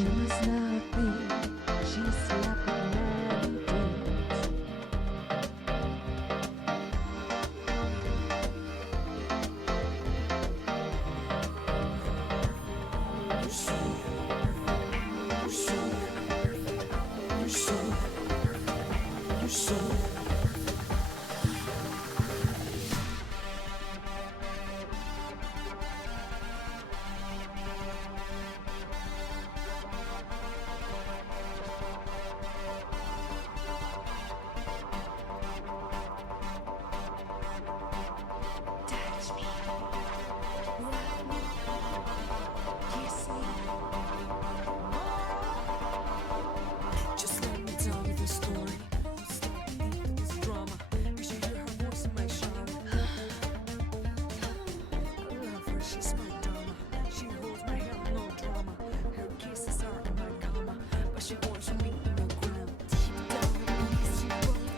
She must not be, she's slapping many dudes. Touch me, love me, kiss me. Just let me tell you the story. This drama. You should hear her voice in my shower. I love her, she's my dama. She holds my hand, no drama. Her kisses are in my cama, but she wants me in the ground. Deep down beneath you, deep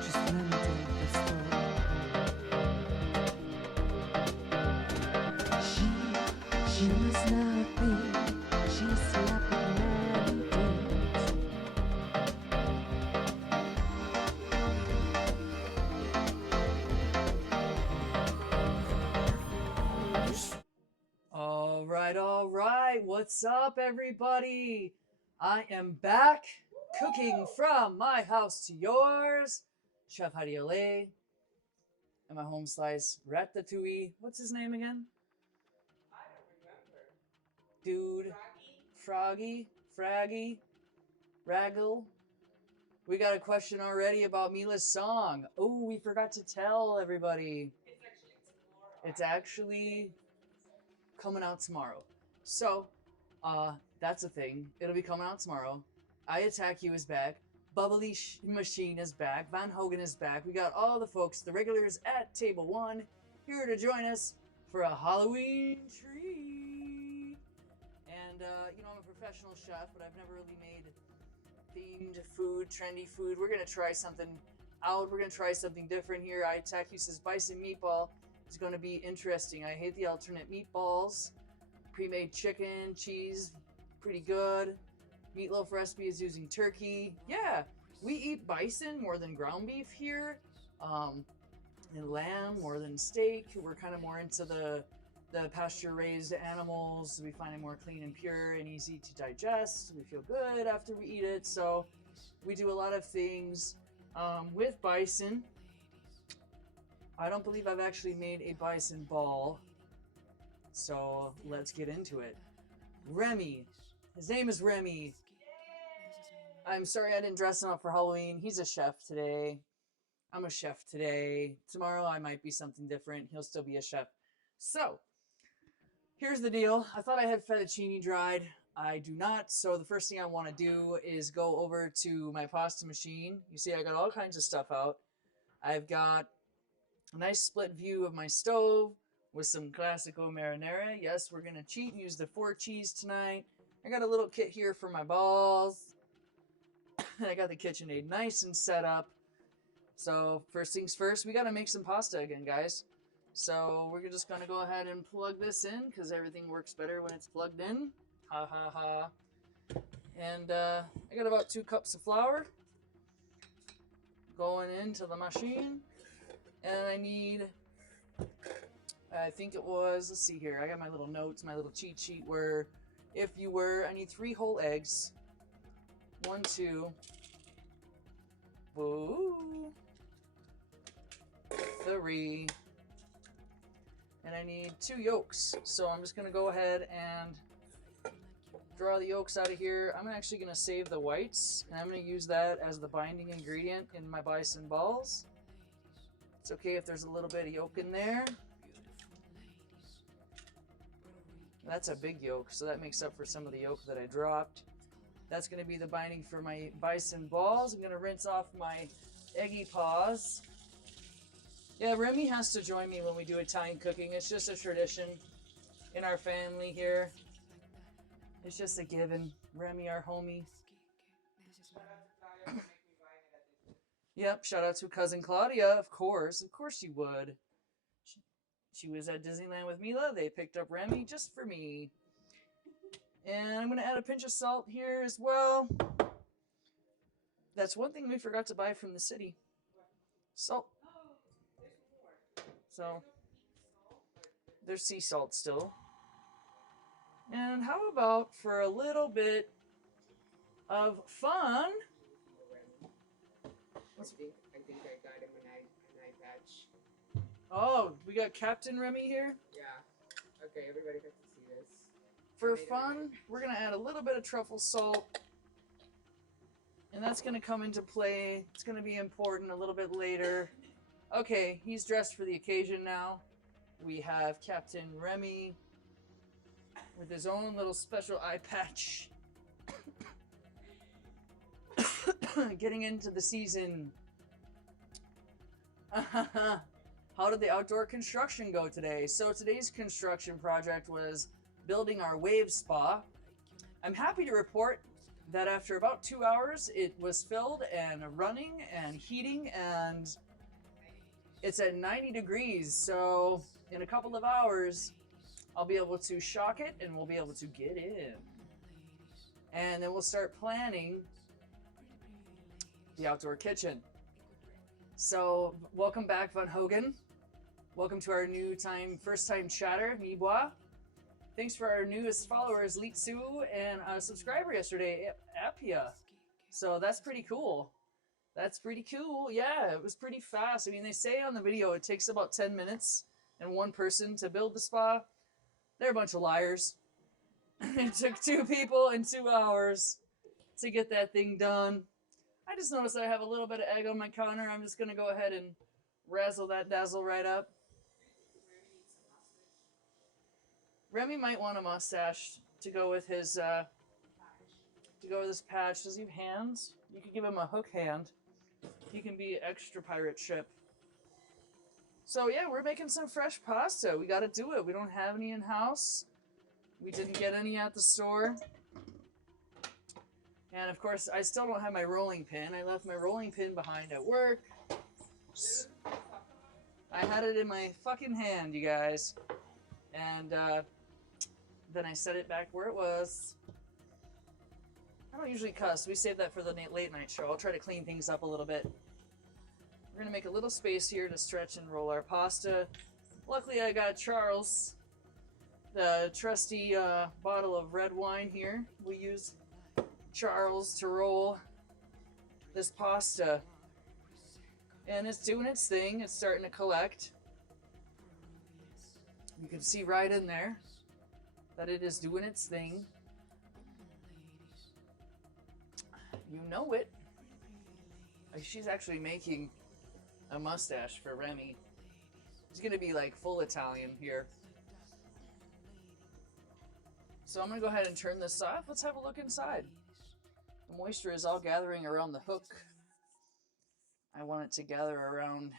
Just let me tell you the story. She must not be, she's slapping many dudes. All right. What's up, everybody? I am back cooking from my house to yours. Chef Heidi LA and my home slice ratatouille. What's his name again? I don't remember. Dude. Fraggy, Raggle. We got a question already about Mila's song. Oh, we forgot to tell everybody. It's actually tomorrow. It's actually coming out tomorrow. So, that's a thing. It'll be coming out tomorrow. I Attack You is back. Bubbly Machine is back. Van Hogan is back. We got all the folks, the regulars at Table 1, here to join us for a Halloween treat. And, I'm a professional chef, but I've never really made themed food, trendy food. We're going to try something out. We're going to try something different here. I Attack You says Bison Meatball is going to be interesting. I hate the alternate meatballs. Pre-made chicken, cheese, pretty good. Meatloaf recipe is using turkey. Yeah, we eat bison more than ground beef here. And lamb more than steak. We're kind of more into the pasture-raised animals. We find it more clean and pure and easy to digest. We feel good after we eat it. So we do a lot of things with bison. I don't believe I've actually made a bison ball. So let's get into it. Remy. His name is Remy. I'm sorry I didn't dress him up for Halloween. He's a chef today. I'm a chef today. Tomorrow I might be something different. He'll still be a chef. So, here's the deal. I thought I had fettuccine dried. I do not. So the first thing I want to do is go over to my pasta machine. You see I got all kinds of stuff out. I've got a nice split view of my stove with some classical marinara. Yes, we're going to cheat and use the 4 cheese tonight. I got a little kit here for my balls. I got the KitchenAid nice and set up. So first things first, we got to make some pasta again, guys. So we're just going to go ahead and plug this in because everything works better when it's plugged in. Ha ha ha. And I got about 2 cups of flour. going into the machine. And I need, I think it was, let's see here. I got my little notes, my little cheat sheet where I need 3 whole eggs. 1, 2. Woo. 3. And I need 2 yolks. So I'm just going to go ahead and draw the yolks out of here. I'm actually going to save the whites, and I'm going to use that as the binding ingredient in my bison balls. It's okay if there's a little bit of yolk in there. That's a big yolk, so that makes up for some of the yolk that I dropped. That's going to be the binding for my bison balls. I'm going to rinse off my eggy paws. Yeah, Remy has to join me when we do Italian cooking. It's just a tradition in our family here. It's just a given. Remy, our homie. Yep, shout out to cousin Claudia, of course. Of course you would. She was at Disneyland with Mila. They picked up Remy just for me. And I'm going to add a pinch of salt here as well. That's one thing we forgot to buy from the city. Salt. So, there's sea salt still. And how about for a little bit of fun? I think I got him an eye patch. Oh, we got Captain Remy here. Yeah. Okay, everybody gets to see this. For fun, we're going to add a little bit of truffle salt. And that's going to come into play. It's going to be important a little bit later. Okay, he's dressed for the occasion now. We have Captain Remy with his own little special eye patch. Getting into the season. How did the outdoor construction go today? So today's construction project was building our wave spa. I'm happy to report that after about 2 hours, it was filled and running and heating, and it's at 90 degrees. So in a couple of hours, I'll be able to shock it and we'll be able to get in. And then we'll start planning the outdoor kitchen. So welcome back, Van Hogen. Welcome to our first time chatter, Mibois. Thanks for our newest followers, Litsu, and a subscriber yesterday, Apia. So that's pretty cool. That's pretty cool. Yeah, it was pretty fast. I mean, they say on the video it takes about 10 minutes and 1 person to build the spa. They're a bunch of liars. It took 2 people and 2 hours to get that thing done. I just noticed that I have a little bit of egg on my counter. I'm just going to go ahead and razzle that dazzle right up. Remy might want a mustache to go with his patch. Does he have hands? You could give him a hook hand. He can be extra pirate ship. So yeah, we're making some fresh pasta. We got to do it. We don't have any in house. We didn't get any at the store. And of course, I still don't have my rolling pin. I left my rolling pin behind at work. I had it in my fucking hand, you guys. And then I set it back where it was. I don't usually cuss. We save that for the late night show. I'll try to clean things up a little bit. We're going to make a little space here to stretch and roll our pasta. Luckily, I got Charles, the trusty bottle of red wine here. We use Charles to roll this pasta. And it's doing its thing. It's starting to collect. You can see right in there that it is doing its thing. You know it. She's actually making a mustache for Remy. He's gonna be like full Italian here. So I'm gonna go ahead and turn this off. Let's have a look inside. The moisture is all gathering around the hook. I want it to gather around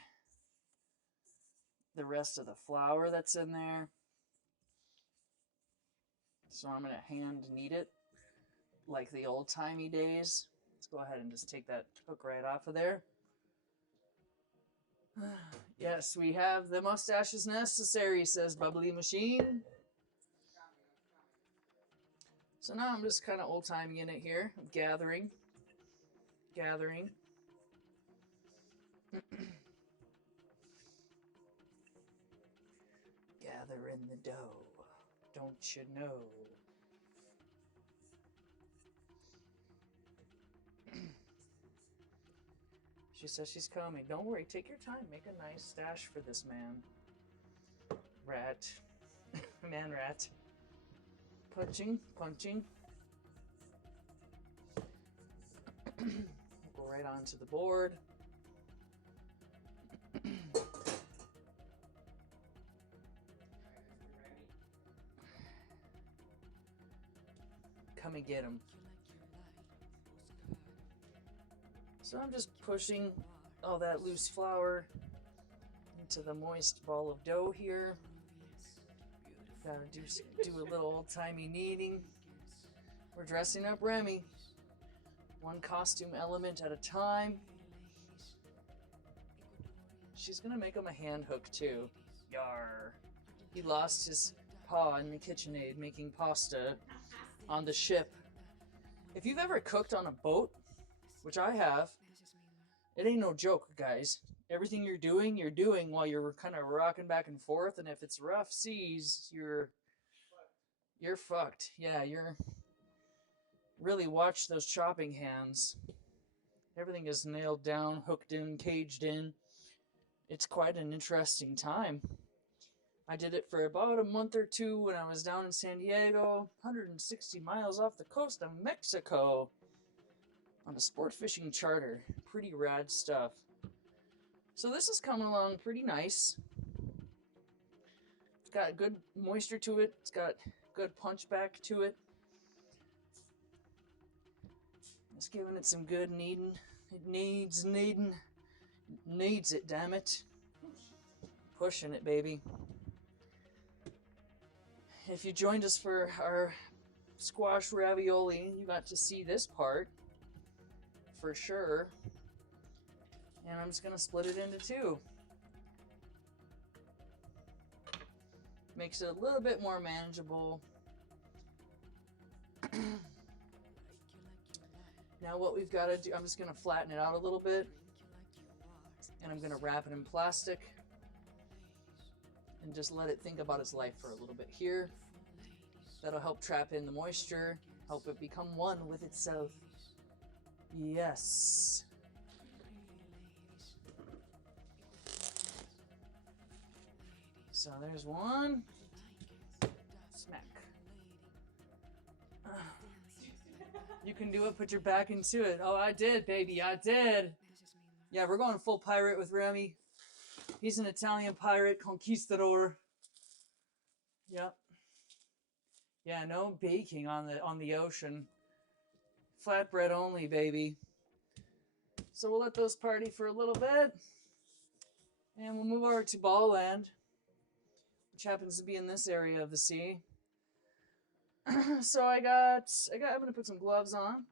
the rest of the flour that's in there. So I'm going to hand knead it like the old-timey days. Let's go ahead and just take that hook right off of there. Yes, we have the mustaches necessary, says Bubbly Machine. So now I'm just kind of old-timey in it here, gathering. Gather in the dough, don't you know? She says she's coming. Don't worry, take your time. Make a nice stash for this man. Rat. Man rat. Punching, punching. We'll go right onto the board. Come and get him. So I'm just pushing all that loose flour into the moist ball of dough here. Gotta do a little old-timey kneading. We're dressing up Remy. One costume element at a time. She's gonna make him a hand hook too. Yar. He lost his paw in the KitchenAid making pasta on the ship. If you've ever cooked on a boat, which I have, it ain't no joke, guys. Everything you're doing while you're kind of rocking back and forth, and if it's rough seas, you're fucked. Yeah, you're really watch those chopping hands. Everything is nailed down, hooked in, caged in. It's quite an interesting time. I did it for about a month or two when I was down in San Diego, 160 miles off the coast of Mexico, on a sport fishing charter. Pretty rad stuff. So this is coming along pretty nice. It's got good moisture to it. It's got good punch back to it. Just giving it some good kneading. It needs kneading. It needs it, damn it. Pushing it, baby. If you joined us for our squash ravioli, you got to see this part for sure. And I'm just gonna split it into two. Makes it a little bit more manageable. Now what we've got to do, I'm just gonna flatten it out a little bit, and I'm gonna wrap it in plastic and just let it think about its life for a little bit here. That'll help trap in the moisture, help it become one with itself. Yes. So there's one. Smack. You can do it, put your back into it. Oh, I did, baby, I did. Yeah, we're going full pirate with Remy. He's an Italian pirate conquistador. Yep. Yeah, no baking on the ocean. Flatbread only, baby. So we'll let those party for a little bit. And we'll move over to Ball Land, which happens to be in this area of the sea. So I'm gonna put some gloves on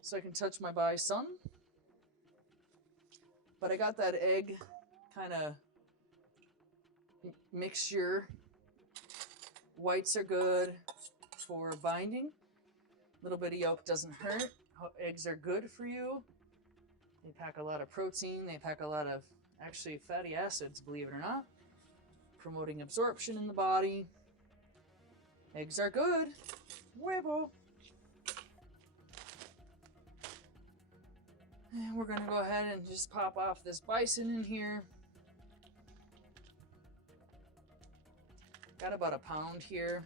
so I can touch my bison. But I got that egg kind of mixture. Whites are good for binding. A little bit of yolk doesn't hurt. Eggs are good for you. They pack a lot of protein. They pack a lot of, actually, fatty acids, believe it or not. Promoting absorption in the body. Eggs are good. Huevo. And we're gonna go ahead and just pop off this bison in here. Got about a pound here.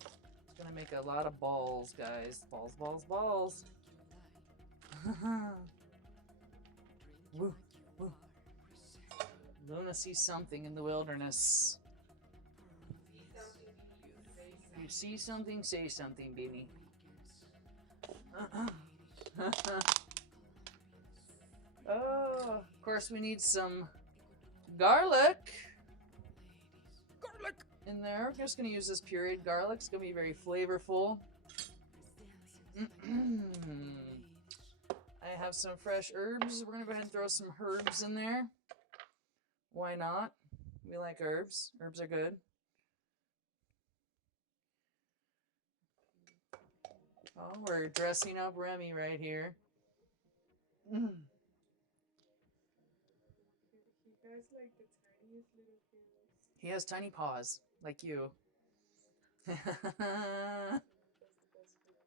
It's gonna make a lot of balls, guys. Balls, balls, balls. Woo, woo. Luna sees something in the wilderness. You see something, say something, baby. Oh, of course we need some garlic. Garlic in there. We're just gonna use this pureed garlic. It's gonna be very flavorful. I have some fresh herbs. We're gonna go ahead and throw some herbs in there. Why not? We like herbs. Herbs are good. Oh, we're dressing up Remy right here. has like the tiniest little fingers. He has tiny paws, like you. That's the best food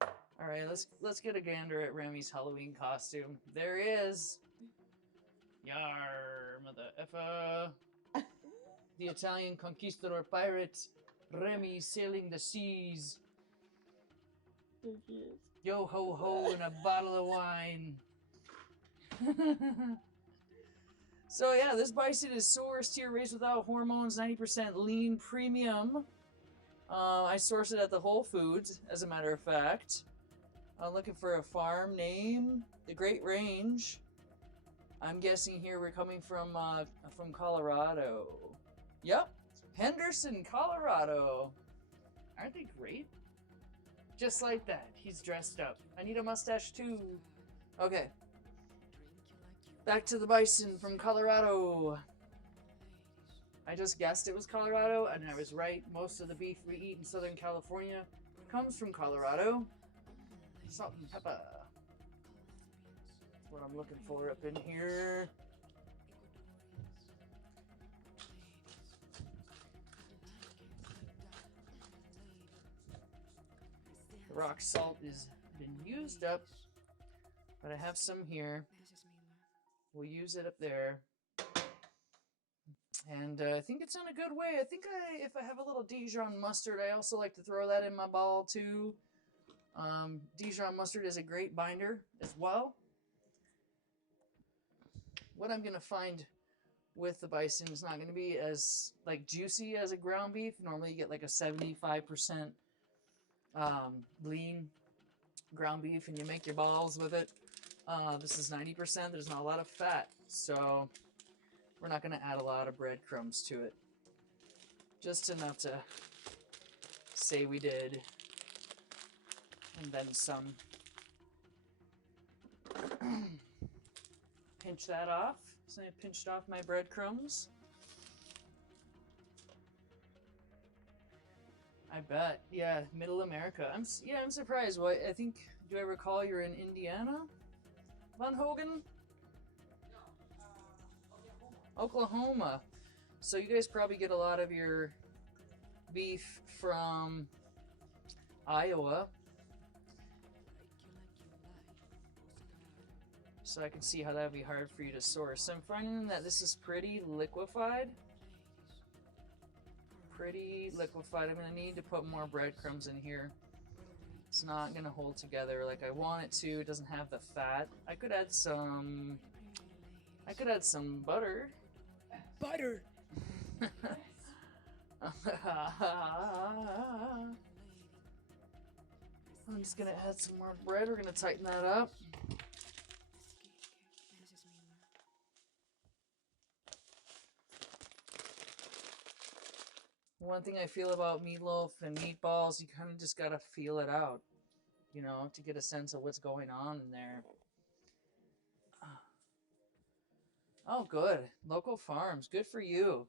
ever. All right, let's get a gander at Remy's Halloween costume. There he is. Yar, mother effer. The Italian conquistador pirate, Remy sailing the seas. Yo ho ho and a bottle of wine. So yeah, this bison is sourced here, raised without hormones, 90% lean premium. I sourced it at the Whole Foods, as a matter of fact. I'm looking for a farm name. The Great Range. I'm guessing here we're coming from Colorado. Yep, Henderson, Colorado. Aren't they great? Just like that, he's dressed up. I need a mustache too. Okay. Back to the bison from Colorado. I just guessed it was Colorado, and I was right. Most of the beef we eat in Southern California comes from Colorado. Salt and pepper. That's what I'm looking for up in here. The rock salt has been used up, but I have some here. We'll use it up there. And I think it's in a good way. I think if I have a little Dijon mustard, I also like to throw that in my ball too. Dijon mustard is a great binder as well. What I'm going to find with the bison is not going to be as like juicy as a ground beef. Normally you get like a 75% lean ground beef and you make your balls with it. This is 90%. There's not a lot of fat, so we're not going to add a lot of breadcrumbs to it. Just enough to say we did. And then some. Pinch that off. So I pinched off my breadcrumbs. I bet. Yeah, Middle America. I'm surprised. What I think. Do I recall you're in Indiana, Von Hogan? Oklahoma. So you guys probably get a lot of your beef from Iowa. So I can see how that would be hard for you to source. So I'm finding that this is pretty liquefied. Pretty liquefied. I'm going to need to put more breadcrumbs in here. It's not going to hold together like I want it to. It doesn't have the fat. I could add some butter. Butter! I'm just going to add some more bread. We're going to tighten that up. One thing I feel about meatloaf and meatballs, you kind of just gotta feel it out, you know, to get a sense of what's going on in there. Oh, good. Local farms. Good for you.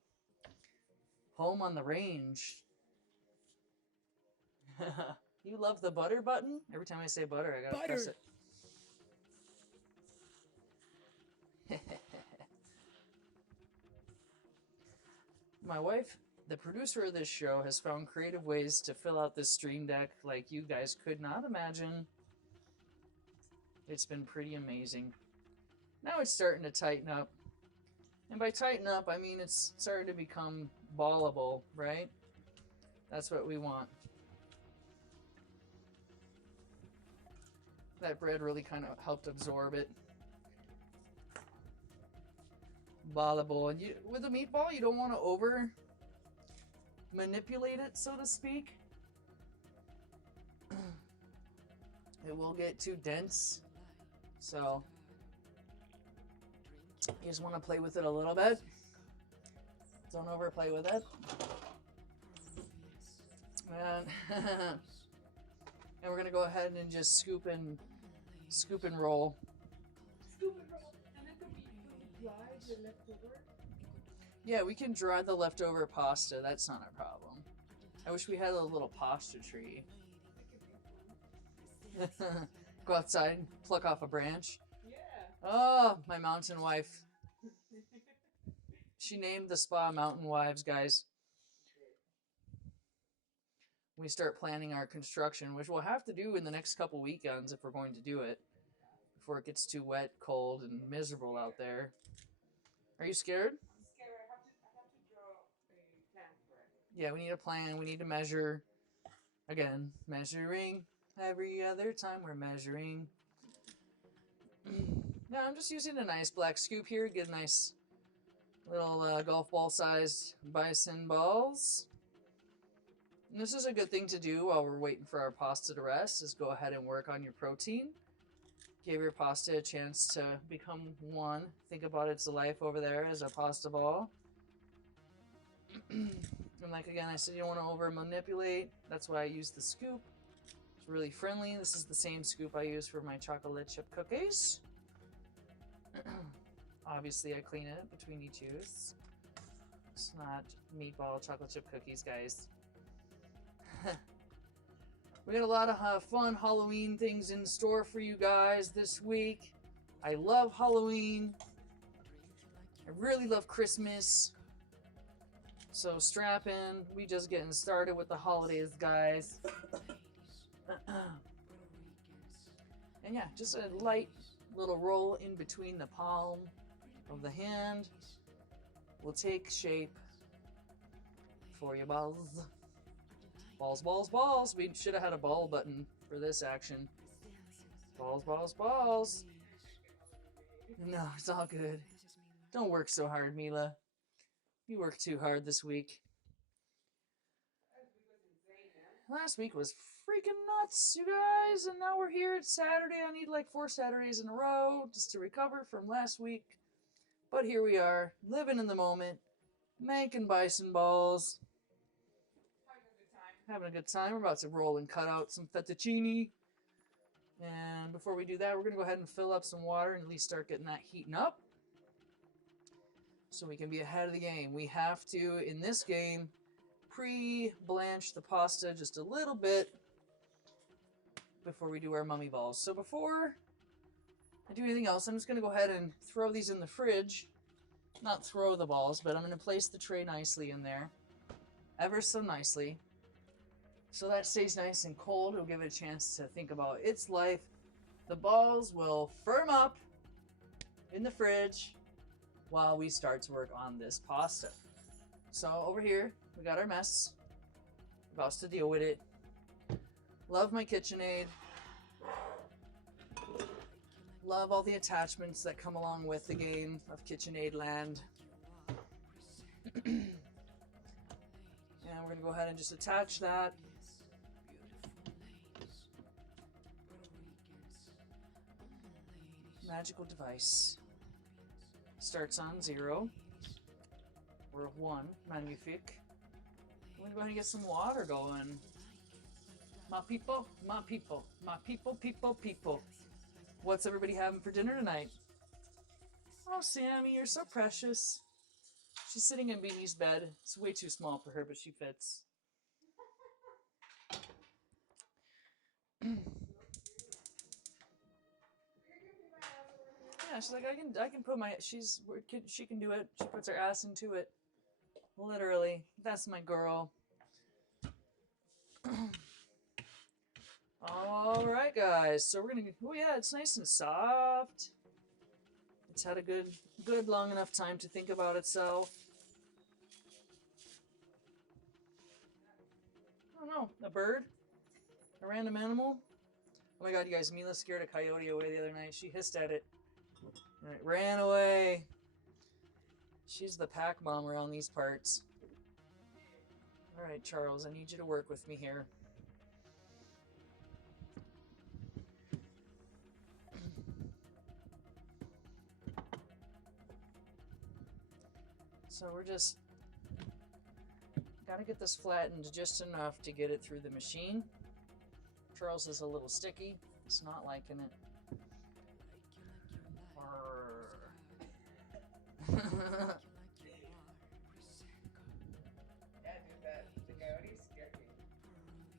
Home on the range. You love the butter button? Every time I say butter, I gotta press it. My wife, the producer of this show, has found creative ways to fill out this stream deck like you guys could not imagine. It's been pretty amazing. Now it's starting to tighten up. And by tighten up, I mean it's starting to become ballable, right? That's what we want. That bread really kind of helped absorb it. Ballable. And with a meatball, you don't want to over manipulate it, so to speak. It will get too dense. So you just want to play with it a little bit. Don't overplay with it. And, and we're gonna go ahead and just scoop and roll. Scoop and roll. And it could be dry, the leftover. Yeah, we can dry the leftover pasta. That's not a problem. I wish we had a little pasta tree. Go outside and pluck off a branch. Yeah. Oh, my mountain wife. She named the spa Mountain Wives, guys. We start planning our construction, which we'll have to do in the next couple weekends if we're going to do it, before it gets too wet, cold, and miserable out there. Are you scared? I'm scared. I have to draw a plan for it. Yeah, we need a plan. We need to measure. Again, measuring. Every other time we're measuring. Now I'm just using a nice black scoop here to get a nice little golf ball sized bison balls. And this is a good thing to do while we're waiting for our pasta to rest, is go ahead and work on your protein. Give your pasta a chance to become one. Think about its life over there as a pasta ball. And like again, I said, you don't want to over manipulate. That's why I use the scoop. It's really friendly. This is the same scoop I use for my chocolate chip cookies. Obviously, I clean it between each use. It's not meatball chocolate chip cookies, guys. We got a lot of fun Halloween things in store for you guys this week. I love Halloween. I really love Christmas. So strap in. We just getting started with the holidays, guys. And yeah, just a light little roll in between the palm of the hand will take shape for your balls. Balls, balls, balls. We should have had a ball button for this action. Balls, balls, balls. No, it's all good. Don't work so hard, Mila. You worked too hard this week. Last week was freaking nuts, you guys. And now we're here. It's Saturday. I need like 4 Saturdays in a row just to recover from last week. But here we are, living in the moment, making bison balls. Having a good time. We're about to roll and cut out some fettuccine. And before we do that, we're going to go ahead and fill up some water and at least start getting that heating up, so we can be ahead of the game. We have to, in this game, pre-blanch the pasta just a little bit before we do our mummy balls. So before I do anything else, I'm just going to go ahead and throw these in the fridge. Not throw the balls, but I'm going to place the tray nicely in there. Ever so nicely. So that stays nice and cold. It'll give it a chance to think about its life. The balls will firm up in the fridge while we start to work on this pasta. So over here, we got our mess. About to deal with it. Love my KitchenAid. Love all the attachments that come along with the game of KitchenAid land. And we're going to go ahead and just attach that. Magical device. Starts on 0. We're 1. Magnifique. I'm going to go ahead and get some water going. My people, my people, my people, people, people. What's everybody having for dinner tonight? Oh, Sammy, you're so precious. She's sitting in Beanie's bed. It's way too small for her, but she fits. Yeah, she's like, I can put my, she can do it. She puts her ass into it. Literally. That's my girl. All right, guys. So we're gonna, oh yeah, it's nice and soft. It's had a good long enough time to think about itself. I don't know, a bird? A random animal? Oh my god, you guys, Mila scared a coyote away the other night. She hissed at it. And it ran away. She's the pack mom around these parts. Alright, Charles, I need you to work with me here. So we're just gotta get this flattened just enough to get it through the machine. Charles is a little sticky. He's not liking it. Yeah, dude, the coyote scared me.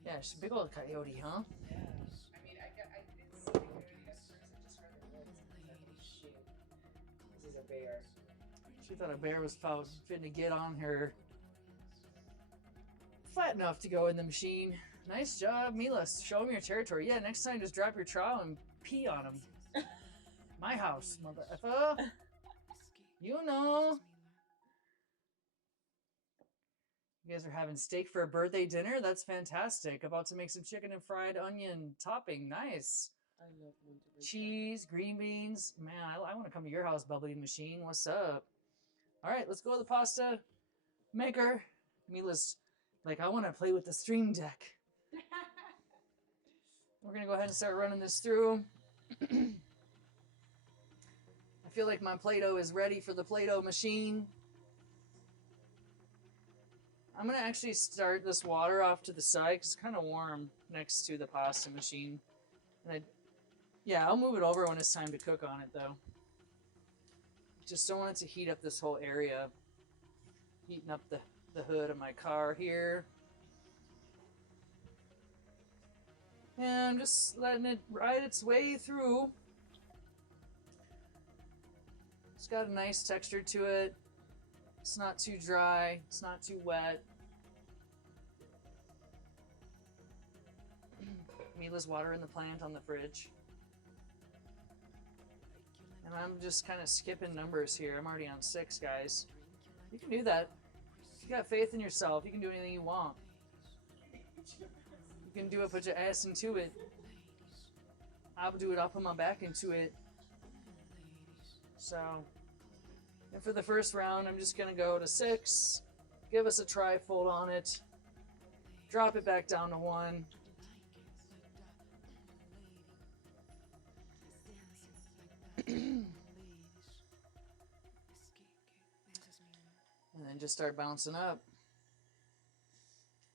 Yeah, she's a big old coyote, huh? Yeah. I mean, I didn't see the coyote at first. I just heard the voice. I was like, oh shit. This is a bear. She thought a bear was fitting to get on her. Flat enough to go in the machine. Nice job, Mila. Show him your territory. Yeah, next time just drop your trowel and pee on him. My house, mother effer. You know. You guys are having steak for a birthday dinner? That's fantastic. About to make some chicken and fried onion topping. Nice. I love winter. Cheese, green beans. Man, I want to come to your house, bubbly machine. What's up? All right, let's go to the pasta maker. Mila's like, I want to play with the stream deck. We're going to go ahead and start running this through. I feel like my Play-Doh is ready for the Play-Doh machine. I'm going to actually start this water off to the side because it's kind of warm next to the pasta machine. And yeah, I'll move it over when it's time to cook on it, though. Just don't want it to heat up this whole area. Heating up the hood of my car here. And I'm just letting it ride its way through. It's got a nice texture to it. It's not too dry. It's not too wet. Mila's watering the plant on the fridge. And I'm just kind of skipping numbers here. I'm already on 6, guys. You can do that. If you got faith in yourself, you can do anything you want. You can do it, put your ass into it. I'll do it, I'll put my back into it. So, and for the first round, I'm just gonna go to 6. Give us a tri-fold on it. Drop it back down to 1. And then just start bouncing up.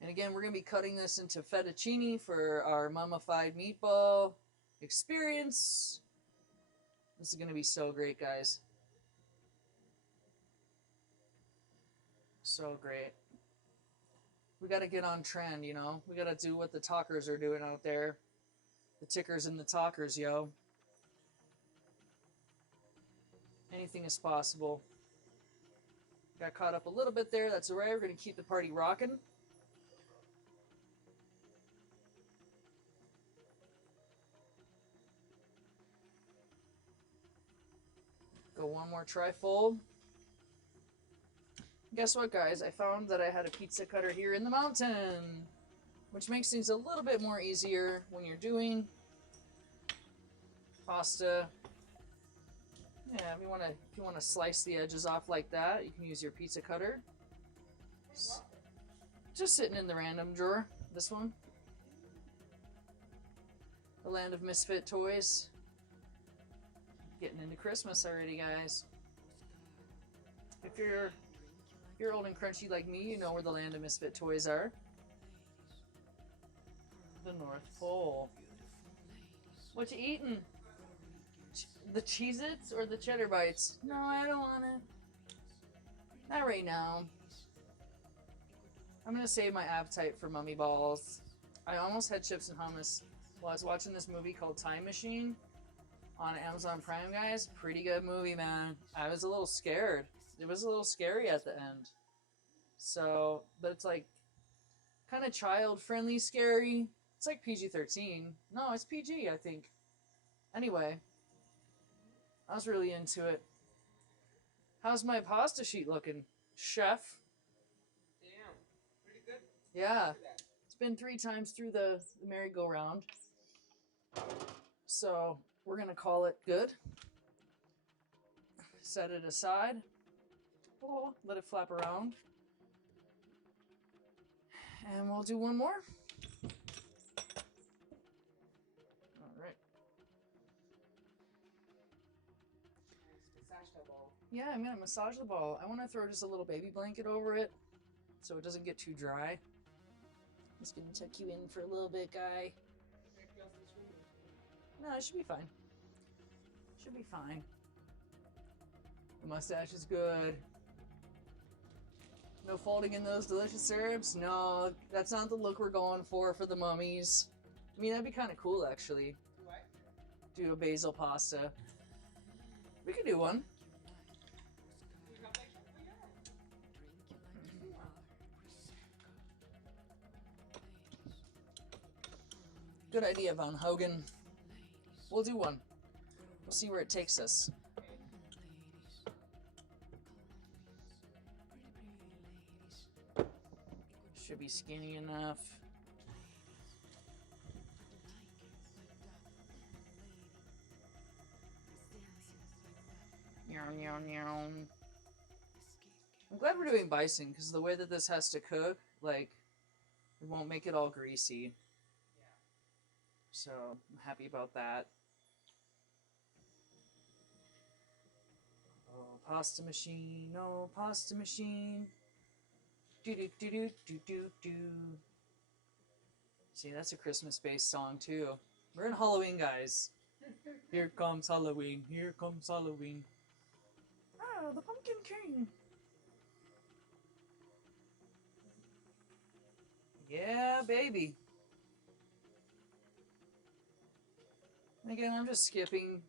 And again, we're going to be cutting this into fettuccine for our mummified meatball experience. This is going to be so great, guys. So great. We got to get on trend, you know? We got to do what the talkers are doing out there. The tickers and the talkers, yo. Anything is possible. Got caught up a little bit there. That's alright. We're going to keep the party rocking. Go one more tri-fold. Guess what, guys? I found that I had a pizza cutter here in the mountain, which makes things a little bit more easier when you're doing pasta. Yeah, if you want to slice the edges off like that, you can use your pizza cutter. Just sitting in the random drawer. This one. The Land of Misfit Toys. Getting into Christmas already, guys. If you're old and crunchy like me, you know where the Land of Misfit Toys are. The North Pole. What you eating? The Cheez-Its or the Cheddar Bites? No, I don't want it. Not right now. I'm gonna save my appetite for mummy balls. I almost had chips and hummus while I was watching this movie called Time Machine on Amazon Prime, guys. Pretty good movie, man. I was a little scared. It was a little scary at the end. So, but it's like kind of child-friendly scary. It's like PG-13. No, it's PG, I think. Anyway, I was really into it. How's my pasta sheet looking, chef? Damn, pretty good. Yeah, it's been 3 times through the merry-go-round. So we're gonna call it good. Set it aside. Oh, let it flap around. And we'll do one more. Alright. Massage the ball. Yeah, I'm gonna massage the ball. I want to throw just a little baby blanket over it so it doesn't get too dry. Just gonna tuck you in for a little bit, guy. No, it should be fine. Should be fine. The mustache is good. No folding in those delicious syrups? No, that's not the look we're going for the mummies. I mean, that'd be kind of cool, actually. What? Do a basil pasta. We could do one. You have like Good idea, Von Hogan. We'll do one. We'll see where it takes us. Should be skinny enough. Meow, meow, meow. I'm glad we're doing bison, because the way that this has to cook, like, it won't make it all greasy. So, I'm happy about that. Oh, pasta machine, oh, pasta machine. Do do do do do do do. See, that's a Christmas-based song, too. We're in Halloween, guys. Here comes Halloween, here comes Halloween. Oh, the Pumpkin King. Yeah, baby. And again, I'm just skipping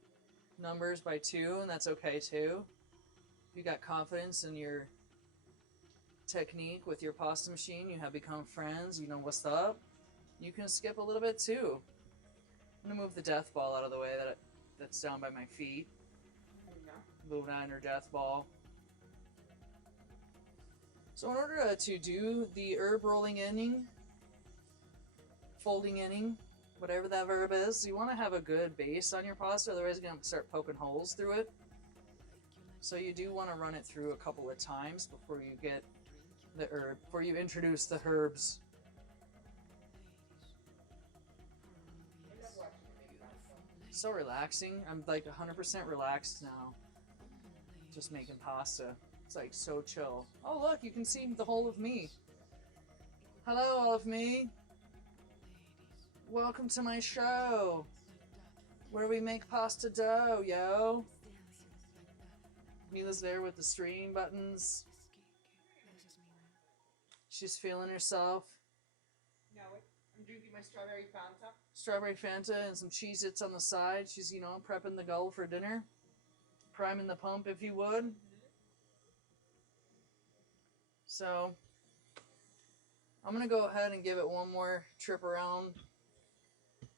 numbers by 2, and that's okay too. If you got confidence in your technique with your pasta machine, you have become friends, you know what's up, you can skip a little bit too. I'm gonna move the death ball out of the way that's down by my feet. Move on her death ball. So in order to do the herb rolling inning, folding inning, whatever that verb is, you want to have a good base on your pasta, otherwise you're going to start poking holes through it. So you do want to run it through a couple of times before you get the herb, before you introduce the herbs. So relaxing. I'm like 100% relaxed now. Just making pasta. It's like so chill. Oh look, you can see the whole of me. Hello, all of me. Welcome to my show, where we make pasta dough, yo. Mila's there with the stream buttons. She's feeling herself. No, I'm drinking my strawberry Fanta. Strawberry Fanta and some Cheez-Its on the side. She's, you know, prepping the gull for dinner. Priming the pump, if you would. So, I'm going to go ahead and give it one more trip around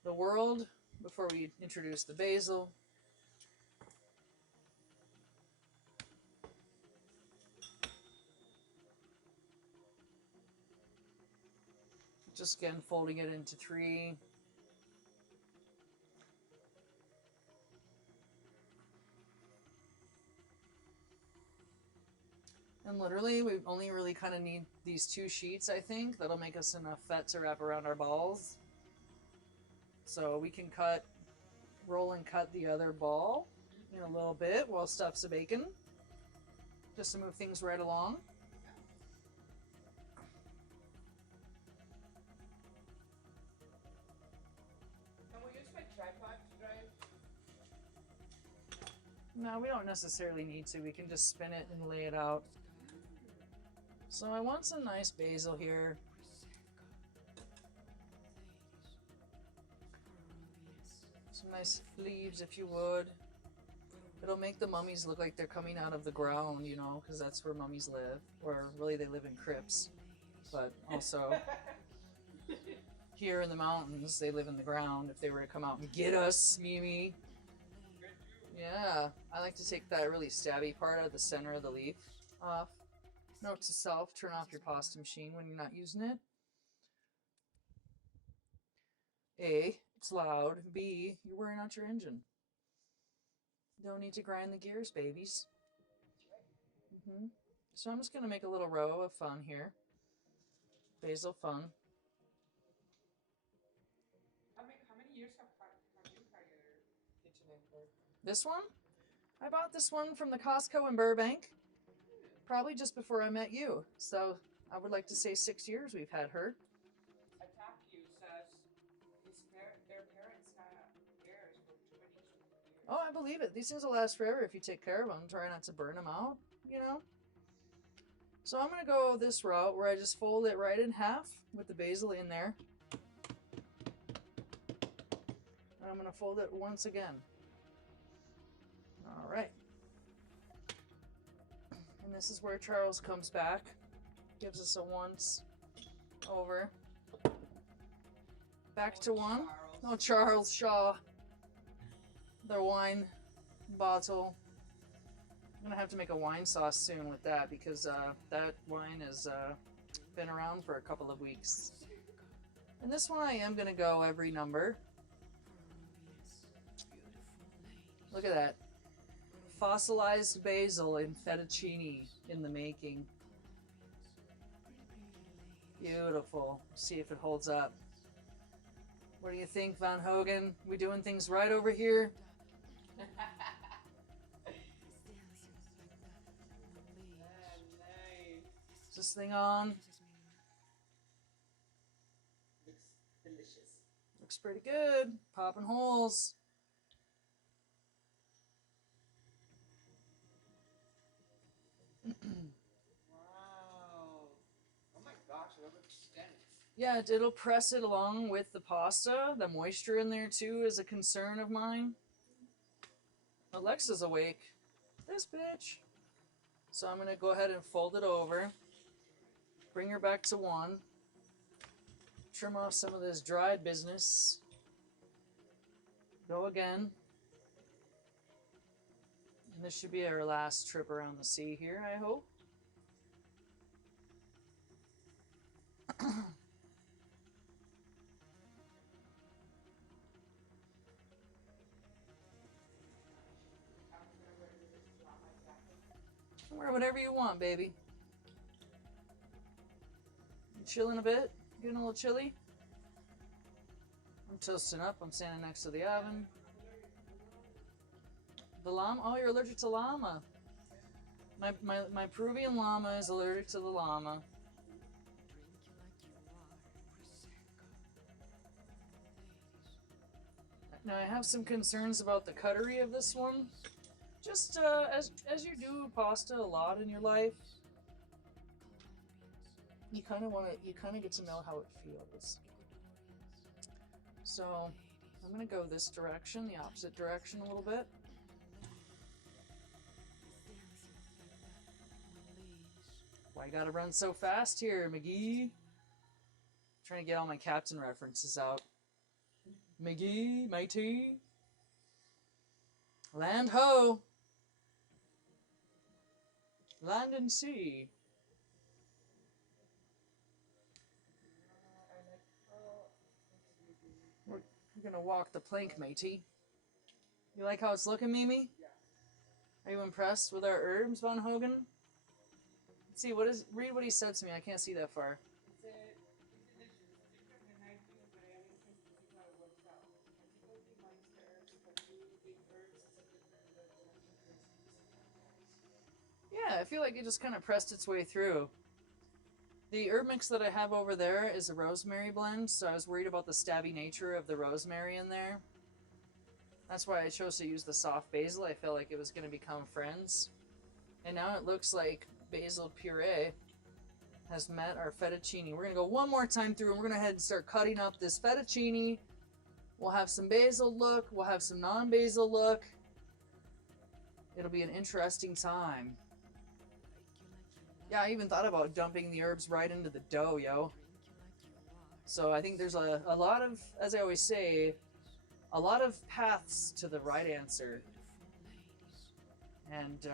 the world before we introduce the basil. Just again folding it into 3. And literally, we only really kind of need these 2 sheets, I think. That'll make us enough fat to wrap around our balls. So we can roll and cut the other ball in a little bit while stuff's a bacon. Just to move things right along. And we use my tripod to drive. No, we don't necessarily need to. We can just spin it and lay it out. So I want some nice basil here. Some nice leaves, if you would. It'll make the mummies look like they're coming out of the ground, you know, because that's where mummies live. Or really, they live in crypts. But also, here in the mountains, they live in the ground. If they were to come out and get us, Mimi. Yeah, I like to take that really stabby part out of the center of the leaf off. Note to self, turn off your pasta machine when you're not using it. A, it's loud. B, you're wearing out your engine. Don't need to grind the gears, babies. So I'm just going to make a little row of fun here. Basil fun. How many years have you had your kitchen for? This one? I bought this one from the Costco in Burbank. Probably just before I met you. So I would like to say 6 years we've had her. Attack you says their parents had theirs for 22 years. Oh, I believe it. These things will last forever if you take care of them. Try not to burn them out, you know? So I'm going to go this route where I just fold it right in half with the basil in there. And I'm going to fold it once again. All right. And this is where Charles comes back. Gives us a once over. Back to 1. Charles. No Charles Shaw. Their wine bottle. I'm gonna have to make a wine sauce soon with that because that wine has been around for a couple of weeks. And this one I am gonna go every number. Look at that. Fossilized basil and fettuccine in the making. Beautiful. See if it holds up. What do you think, Van Hogen? We doing things right over here? Nice. Is this thing on? Looks delicious. Looks pretty good. Popping holes. Wow. Oh my gosh, I love the extent. Yeah, it'll press it along with the pasta. The moisture in there too is a concern of mine. Alexa's awake. This bitch. So I'm gonna go ahead and fold it over. Bring her back to one. Trim off some of this dried business. Go again. And this should be our last trip around the sea here, I hope. Wear whatever you want, baby. You chilling a bit? Getting a little chilly? I'm toasting up. I'm standing next to the oven. The llama? Oh, you're allergic to llama. My Peruvian llama is allergic to the llama. Now I have some concerns about the cuttery of this one. Just as you do pasta a lot in your life, you kind of get to know how it feels. So I'm gonna go this direction, the opposite direction a little bit. Why you gotta run so fast here, McGee? Trying to get all my captain references out. McGee, matey. Land ho! Land and sea. We're gonna walk the plank, matey. You like how it's looking, Mimi? Yeah. Are you impressed with our herbs, Von Hogan? Let's see, read what he said to me. I can't see that far. He said, it's delicious. Different than I do, but I am interested to see how it works out. I typically likes the herbs, but doing herbs is a different look when I make recipes sometimes. Yeah, I feel like it just kind of pressed its way through. The herb mix that I have over there is a rosemary blend, so I was worried about the stabby nature of the rosemary in there. That's why I chose to use the soft basil. I felt like it was going to become friends. And now it looks like basil puree has met our fettuccine. We're going to go one more time through and we're going to head and start cutting up this fettuccine. We'll have some basil look. We'll have some non-basil look. It'll be an interesting time. Yeah, I even thought about dumping the herbs right into the dough, yo. So I think there's a lot of, as I always say, a lot of paths to the right answer. And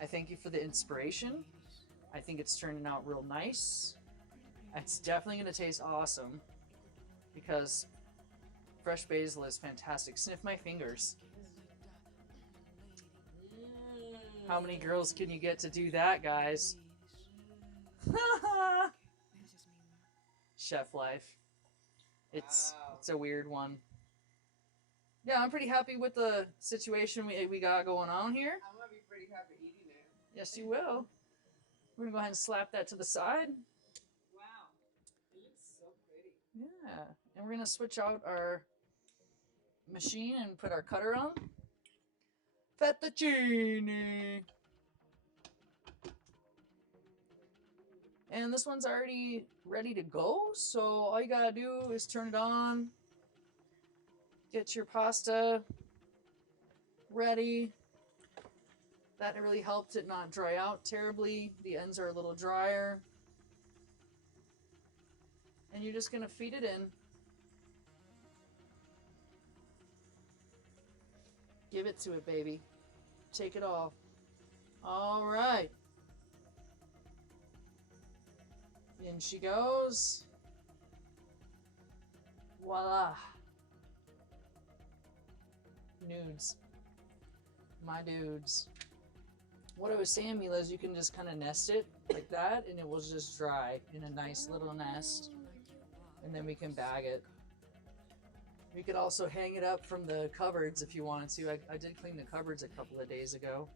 I thank you for the inspiration. I think it's turning out real nice. It's definitely going to taste awesome because fresh basil is fantastic. Sniff my fingers. How many girls can you get to do that, guys? Chef life. It's a weird one. Yeah, I'm pretty happy with the situation we got going on here. I'm gonna be pretty happy eating it. Yes, you will. We're gonna go ahead and slap that to the side. Wow, it looks so pretty. Yeah, and we're gonna switch out our machine and put our cutter on. Fettuccine! And this one's already ready to go, so all you gotta do is turn it on. Get your pasta ready. That really helped it not dry out terribly. The ends are a little drier. And you're just gonna feed it in. Give it to it, baby. Take it all. All right. In she goes. Voila. Nudes. My dudes. What I was saying, Mila, is you can just kind of nest it like that, and it will just dry in a nice little nest. And then we can bag it. We could also hang it up from the cupboards if you wanted to. I did clean the cupboards a couple of days ago.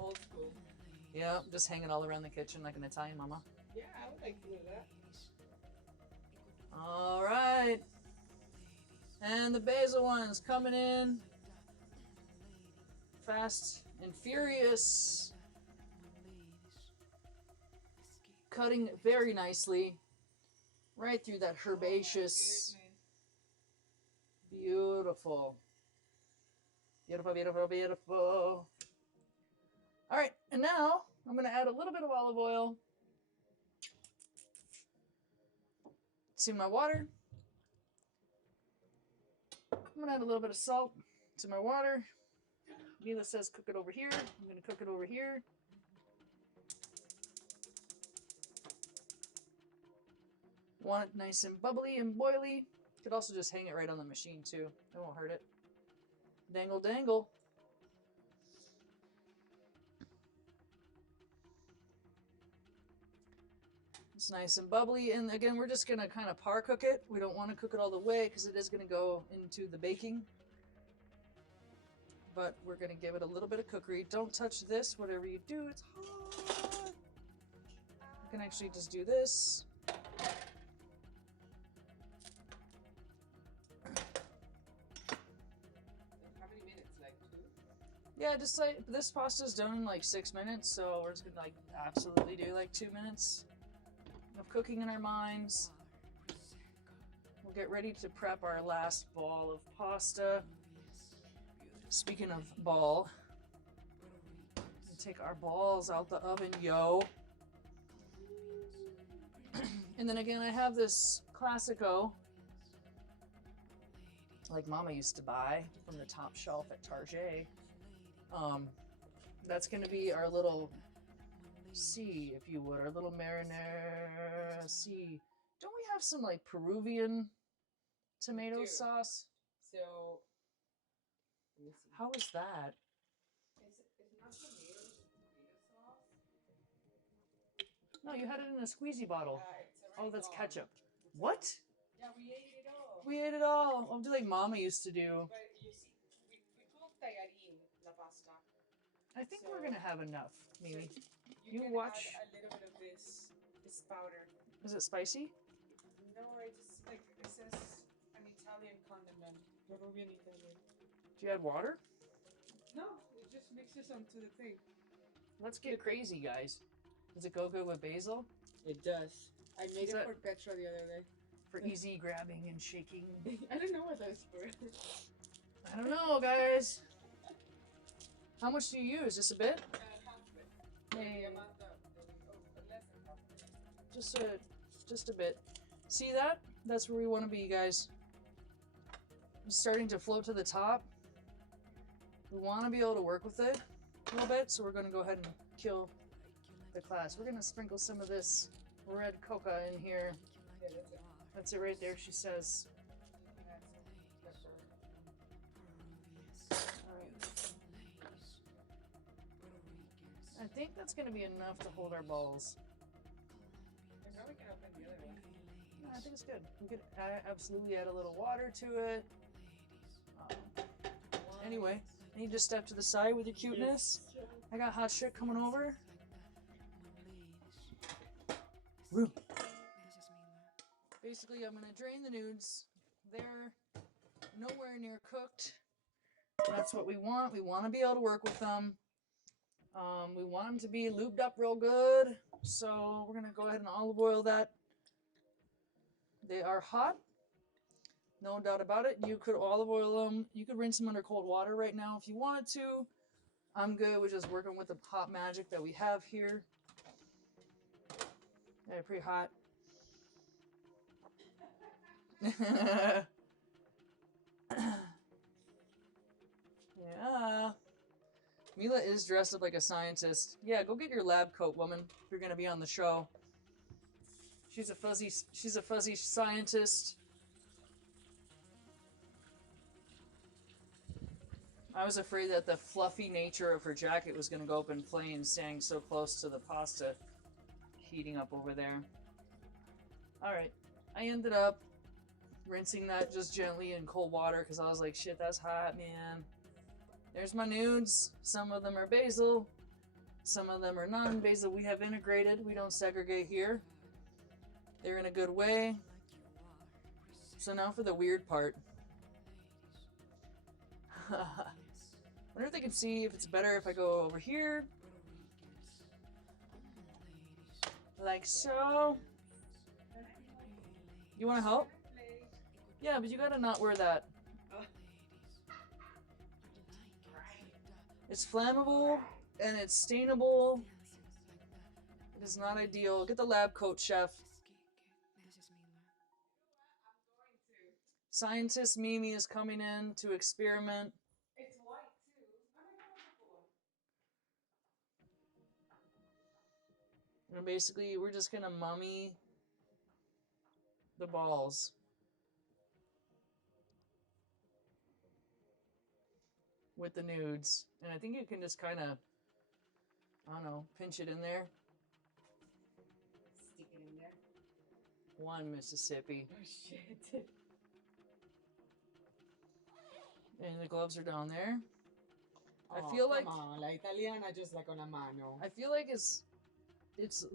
Old school. Yeah, just hang it all around the kitchen like an Italian mama. Yeah, I would like to do that. All right. And the basil one's coming in. Fast and furious. Cutting very nicely. Right through that herbaceous. Beautiful. Beautiful, beautiful, beautiful. All right, and now I'm going to add a little bit of olive oil to my water. I'm going to add a little bit of salt to my water. Mila says cook it over here. I'm going to cook it over here. Want it nice and bubbly and boily. Could also just hang it right on the machine too. It won't hurt it. Dangle, dangle. It's nice and bubbly. And again, we're just going to kind of par cook it. We don't want to cook it all the way because it is going to go into the baking. But we're going to give it a little bit of cookery. Don't touch this. Whatever you do, it's hot. You can actually just do this. How many minutes? Like 2? Yeah, just like this pasta's done in like 6 minutes, so we're just gonna like absolutely do like 2 minutes of cooking in our minds. We'll get ready to prep our last ball of pasta. Speaking of ball, we take our balls out the oven, yo. And then again, I have this Classico, like Mama used to buy from the top shelf at Target. That's gonna be our little C, if you would, our little marinara C. Don't we have some like Peruvian tomato do. sauce? So, let me see. How is that? It's not tomatoes, it's tomato sauce. No, you had it in a squeezy bottle. It's Oh, already that's gone. ketchup. What? Yeah, we ate it all. We ate it all. I'll do like Mama used to do. But you see, we call tallarín la pasta. I think So- we're gonna have enough, Mimi. So You can watch- add a little bit of this powder. Is it spicy? No, it just like it says an Italian condiment, Peruvian Italian. Do you add water? No, it just mixes onto the thing. Let's get crazy, guys. Does it go good with basil? It does. I made Is it that- for Petra the other day. For easy grabbing and shaking? I don't know what that is for. I don't know, guys. How much do you use? Just a bit? Half of it. Hey. The amount that less than half of it. Just a bit. See that? That's where we want to be, guys. It's starting to float to the top. We want to be able to work with it a little bit, so we're going to go ahead and kill the class. We're going to sprinkle some of this red coca in here. Yeah, that's it. That's it right there, she says. You can add some pepper. Alright. I think that's going to be enough to hold our balls. And now we can open the other one. Yeah, I think it's good. We could absolutely add a little water to it. Anyway, I need to step to the side with your cuteness. I got hot shit coming over. Woo. Basically, I'm gonna drain the nudes. They're nowhere near cooked. That's what we want. We want to be able to work with them. We want them to be lubed up real good. So we're gonna go ahead and olive oil that. They are hot. No doubt about it. You could olive oil them. You could rinse them under cold water right now if you wanted to. I'm good with just working with the hot magic that we have here. They're pretty hot. Yeah. Mila is dressed up like a scientist. Yeah, go get your lab coat, woman. If you're gonna be on the show. She's a fuzzy scientist. I was afraid that the fluffy nature of her jacket was gonna go up in flames, staying so close to the pasta heating up over there. Alright. I ended up rinsing that just gently in cold water because I was like, shit, that's hot, man. There's my nudes. Some of them are basil. Some of them are non-basil. We have integrated. We don't segregate here. They're in a good way. So now for the weird part. Wonder if they can see if it's better if I go over here. Like so. You want to help? Yeah, but you gotta not wear that. It's flammable and it's stainable. It is not ideal. Get the lab coat, chef. Scientist Mimi is coming in to experiment. It's white too. Oh my god, purple one. And basically, we're just gonna mummy the balls. With the nudes. And I think you can just kind of, I don't know, pinch it in there. Stick it in there. One Mississippi. Oh shit. And the gloves are down there. Oh, I feel like come on, la italiana just like on a mano. I feel like it's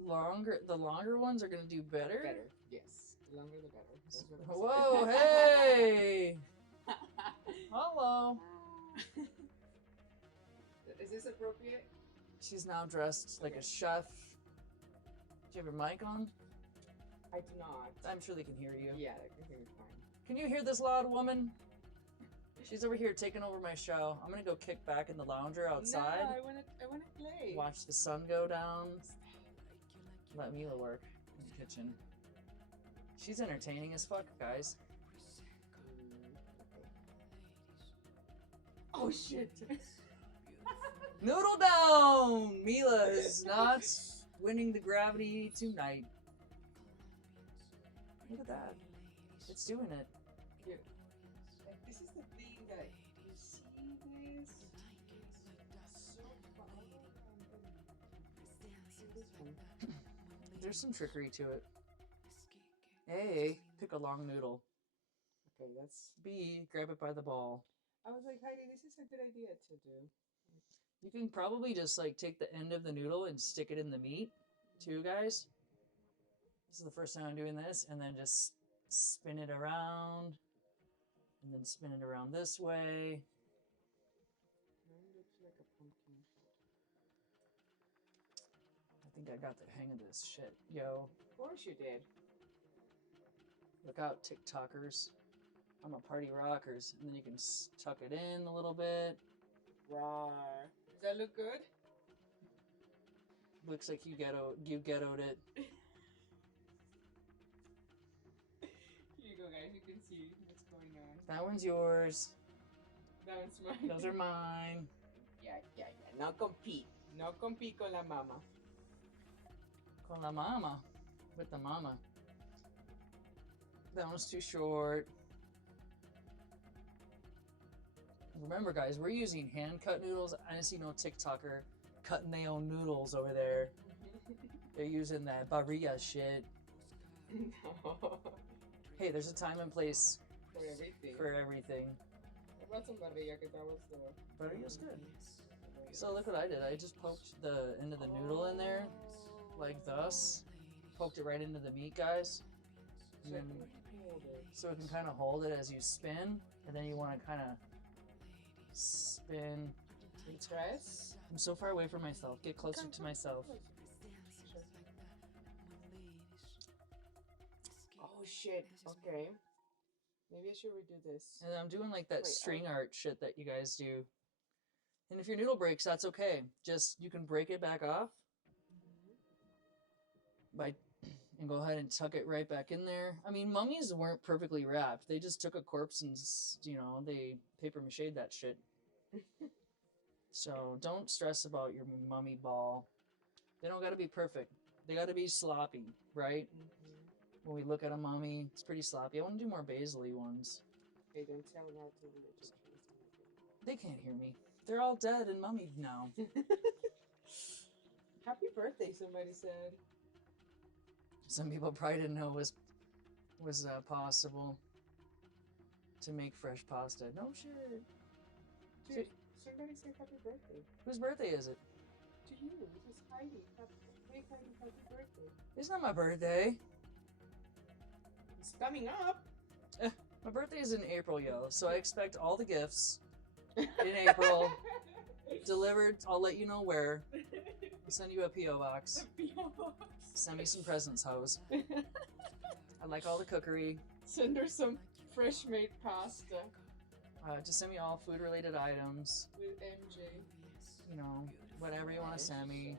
longer. The longer ones are gonna do better. Better, yes. The longer the better. That's what I'm Whoa, saying. hey! Hello. Is this appropriate? She's now dressed like a chef. Do you have your mic on? I do not. I'm sure they can hear you. Yeah, I think it's fine. Can you hear this loud woman? She's over here taking over my show. I'm gonna go kick back in the lounger outside. No, I wanna play. Watch the sun go down. Let Mila work in the kitchen. She's entertaining as fuck, guys. Oh shit! Noodle down! Mila is not winning the gravity tonight. Look at that. It's doing it. Dude, like, this is the thing that you see this so far. There's some trickery to it. A, pick a long noodle. Okay, that's. B, grab it by the ball. I was like, Heidi, this is a good idea to do. You can probably just like take the end of the noodle and stick it in the meat, too, guys. This is the first time I'm doing this, and then just spin it around, and then spin it around this way. Mine looks like a pumpkin. I think I got the hang of this shit, yo. Of course you did. Look out, TikTokers. I'm a party rockers. And then you can tuck it in a little bit. Rawr. Does that look good? Looks like you ghettoed it. Here you go, guys. You can see what's going on. That one's yours. That one's mine. Those are mine. Yeah. No compete. No compete con la mama. Con la mama. With the mama. That one's too short. Remember, guys, we're using hand-cut noodles. I didn't see no TikToker cutting their own noodles over there. They're using that barilla shit. No. Hey, there's a time and place For everything. for everything. I brought some barilla because that was the. Barilla's good. So look what I did. I just poked the end of the noodle in there, like thus. Poked it right into the meat, guys. And then, so it can kind of hold it as you spin, and then you want to kind of spin. Press. I'm so far away from myself. Get closer to myself. Oh shit. Okay. Maybe I should redo this. And I'm doing like that Wait, string art shit that you guys do. And if your noodle breaks, that's okay. Just, you can break it back off by, and go ahead and tuck it right back in there. I mean, mummies weren't perfectly wrapped. They just took a corpse and, you know, they paper mache'd that shit. So don't stress about your mummy ball. They don't gotta be perfect. They gotta be sloppy, right? When we look at a mummy, it's pretty sloppy. I want to do more basil-y ones. Hey, don't tell that to the Egyptians. They can't hear me. They're all dead and mummied now. Happy birthday, somebody said. Some people probably didn't know was possible to make fresh pasta. No shit. Dude, somebody said happy birthday. Whose birthday is it? To you. It was Heidi. Hey, Heidi, happy birthday. It's not my birthday. It's coming up. My birthday is in April, yo. So I expect all the gifts in April delivered. I'll let you know where. I'll send you a P.O. box. Send me some presents, hoes. I like all the cookery. Send her some fresh made pasta Just send me all food related items. with MJ. You know, whatever you want to send me.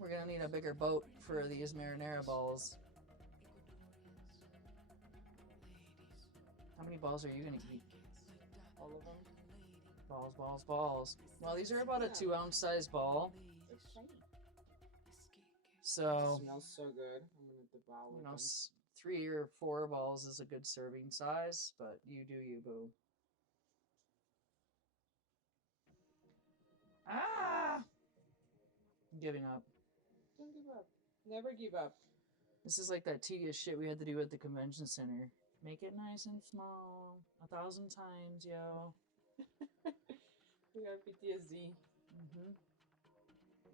We're gonna need a bigger boat for these marinara balls. How many balls are you gonna eat? All of them. Balls, balls, balls. Well, these are about a 2-ounce size ball. So, Smells so good. I'm gonna devour you know, them. 3 or 4 balls is a good serving size, but you do you, boo. Ah! I'm giving up. Don't give up. Never give up. This is like that tedious shit we had to do at the convention center. Make it nice and small. 1,000 times, yo. We have PTSD. Mm-hmm.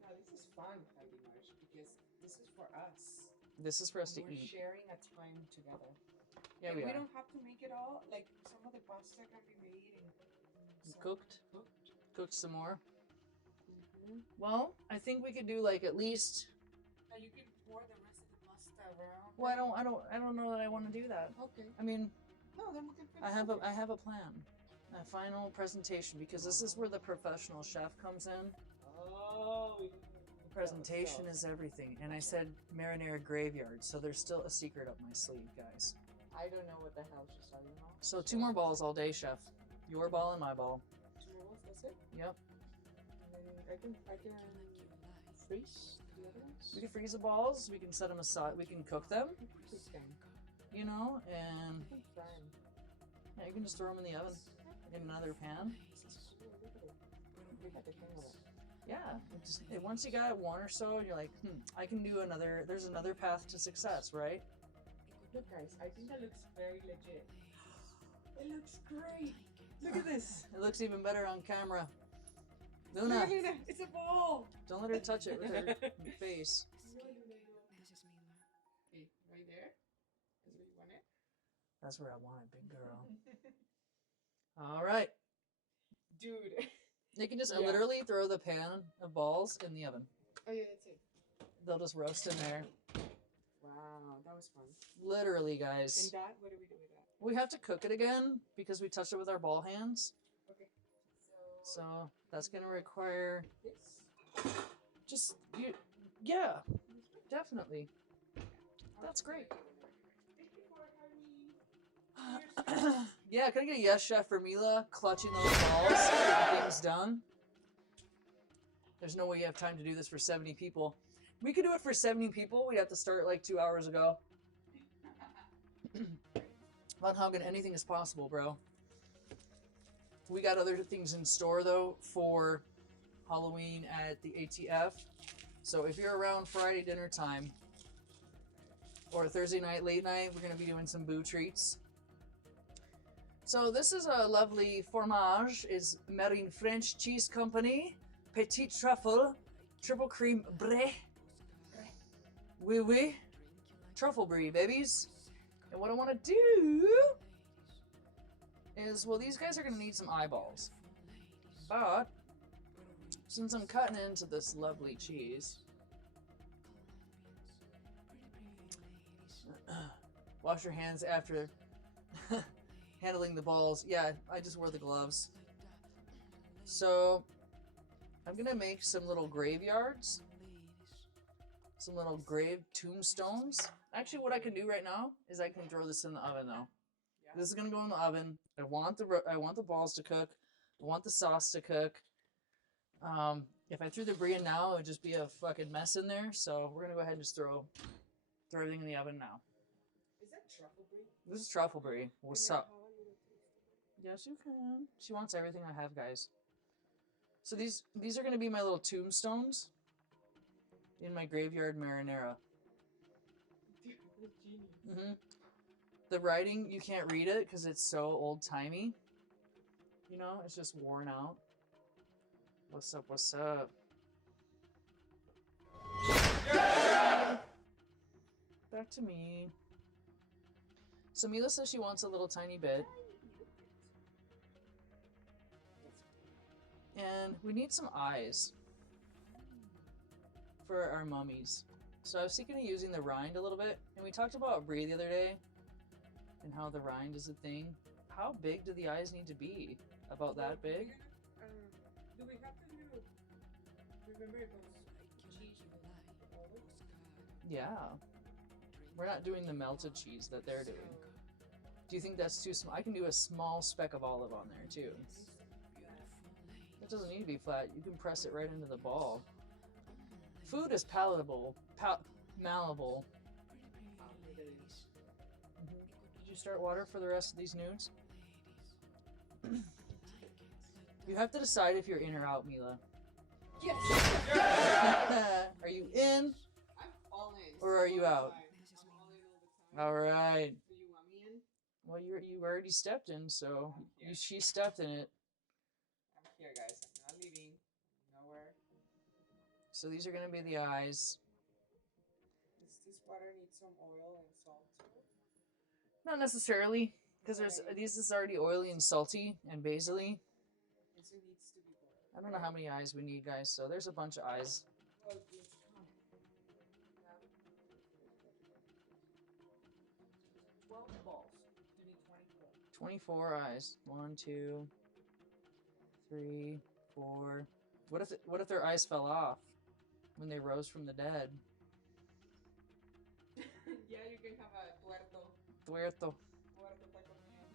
No, this is fun, Heidi Marsh, because this is for us. This is for us to We're eat. sharing a time together. Yeah, And we we are. don't have to make it all. Like, some of the pasta can be made and some Cooked. cooked. Cooked some more. Mm-hmm. Well, I think we could do like at least. And you can pour the rest of the pasta around. Well, I don't know that I want to do that. Okay. I mean, No, then we can finish. I have a plan, a final presentation, because this is where the professional chef comes in. Oh. Presentation is everything, and I said marinara graveyard, so there's still a secret up my sleeve, guys. I don't know what the hell she's talking about. So 2 more balls all day, chef. Your ball and my ball. 2 more balls, that's it? Yep. And then I can freeze the other ones? We can freeze the balls. We can set them aside. We can cook them. We can. You know, and We can fry 'em. yeah, you can just throw them in the oven in another pan. Look at it. We got the hang of it. Yeah, once you got 1 or so, you're like, I can do another. There's another path to success, right? Look, guys, I think that looks very legit. It looks great. Look at this. It looks even better on camera. Look Luna, at Luna. It's a ball. don't let her touch it with her face. Okay, right there. That's where you want it. That's where I want it, big girl. All right. Dude. They can just Yeah. literally throw the pan of balls in the oven. Oh yeah, that's it. They'll just roast in there. Wow, that was fun. Literally, And guys. that, what do we do with that? We have to cook it again because we touched it with our ball hands. Okay. So that's gonna require This. just you. Yeah, definitely. That's great. Thank you for having me. Yeah, can I get a yes, chef, for Mila clutching those balls, getting things done? There's no way you have time to do this for 70 people. We could do it for 70 people. We'd have to start like 2 hours ago. Von Haugen, anything is possible, bro. We got other things in store though for Halloween at the ATF. So if you're around Friday dinner time or Thursday night late night, we're gonna be doing some boo treats. So this is a lovely fromage. It's Marine French Cheese Company, Petit Truffle, Triple Cream Brie. Oui, oui. Truffle Brie, babies. And what I want to do is, well, these guys are going to need some eyeballs. But since I'm cutting into this lovely cheese, wash your hands after handling the balls. Yeah, I just wore the gloves. So I'm gonna make some little graveyards, some little grave tombstones. Actually, what I can do right now is I can throw this in the oven though. This is gonna go in the oven. I want the balls to cook. I want the sauce to cook. If I threw the brie in now, it would just be a fucking mess in there. So we're gonna go ahead and just throw everything in the oven now. Is that truffle brie? This is truffle brie. What's Can I up? have a little taste? Yes, you can. She wants everything I have, guys. So these are gonna be my little tombstones in my graveyard marinara. That's genius. Mm-hmm. The writing, you can't read it because it's so old-timey. You know, it's just worn out. What's up, what's up? Back to me. So Mila says she wants a little tiny bit. And we need some eyes for our mummies. So I was thinking of using the rind a little bit. And we talked about brie the other day. And how the rind is a thing. How big do the eyes need to be? About that big? Do we have to do? Remember those cheese olives? Yeah. We're not doing the melted cheese that they're doing. Do you think that's too small? I can do a small speck of olive on there too. It doesn't need to be flat. You can press it right into the ball. Food is palatable. Malleable. Did you start water for the rest of these nudes? You have to decide if you're in or out, Mila. Yes. Are you in? I'm all in. Or are you out? I'm all in all the time. All right. So you want me in? Well, you already stepped in, so she stepped in it. I'm here, guys. I'm not leaving. Nowhere. So these are gonna be the eyes. Does this water need some oil and salt too? Not necessarily, because this is already oily and salty and basil-y. This needs to be boiled. I don't know how many eyes we need, guys. So there's a bunch of eyes. Well, let's count. 12 balls. You need 24. 24 eyes. 1, 2, 3, 4. What if their eyes fell off when they rose from the dead? Yeah, you can have a tuerto. Tuerto. Tuerto taco man.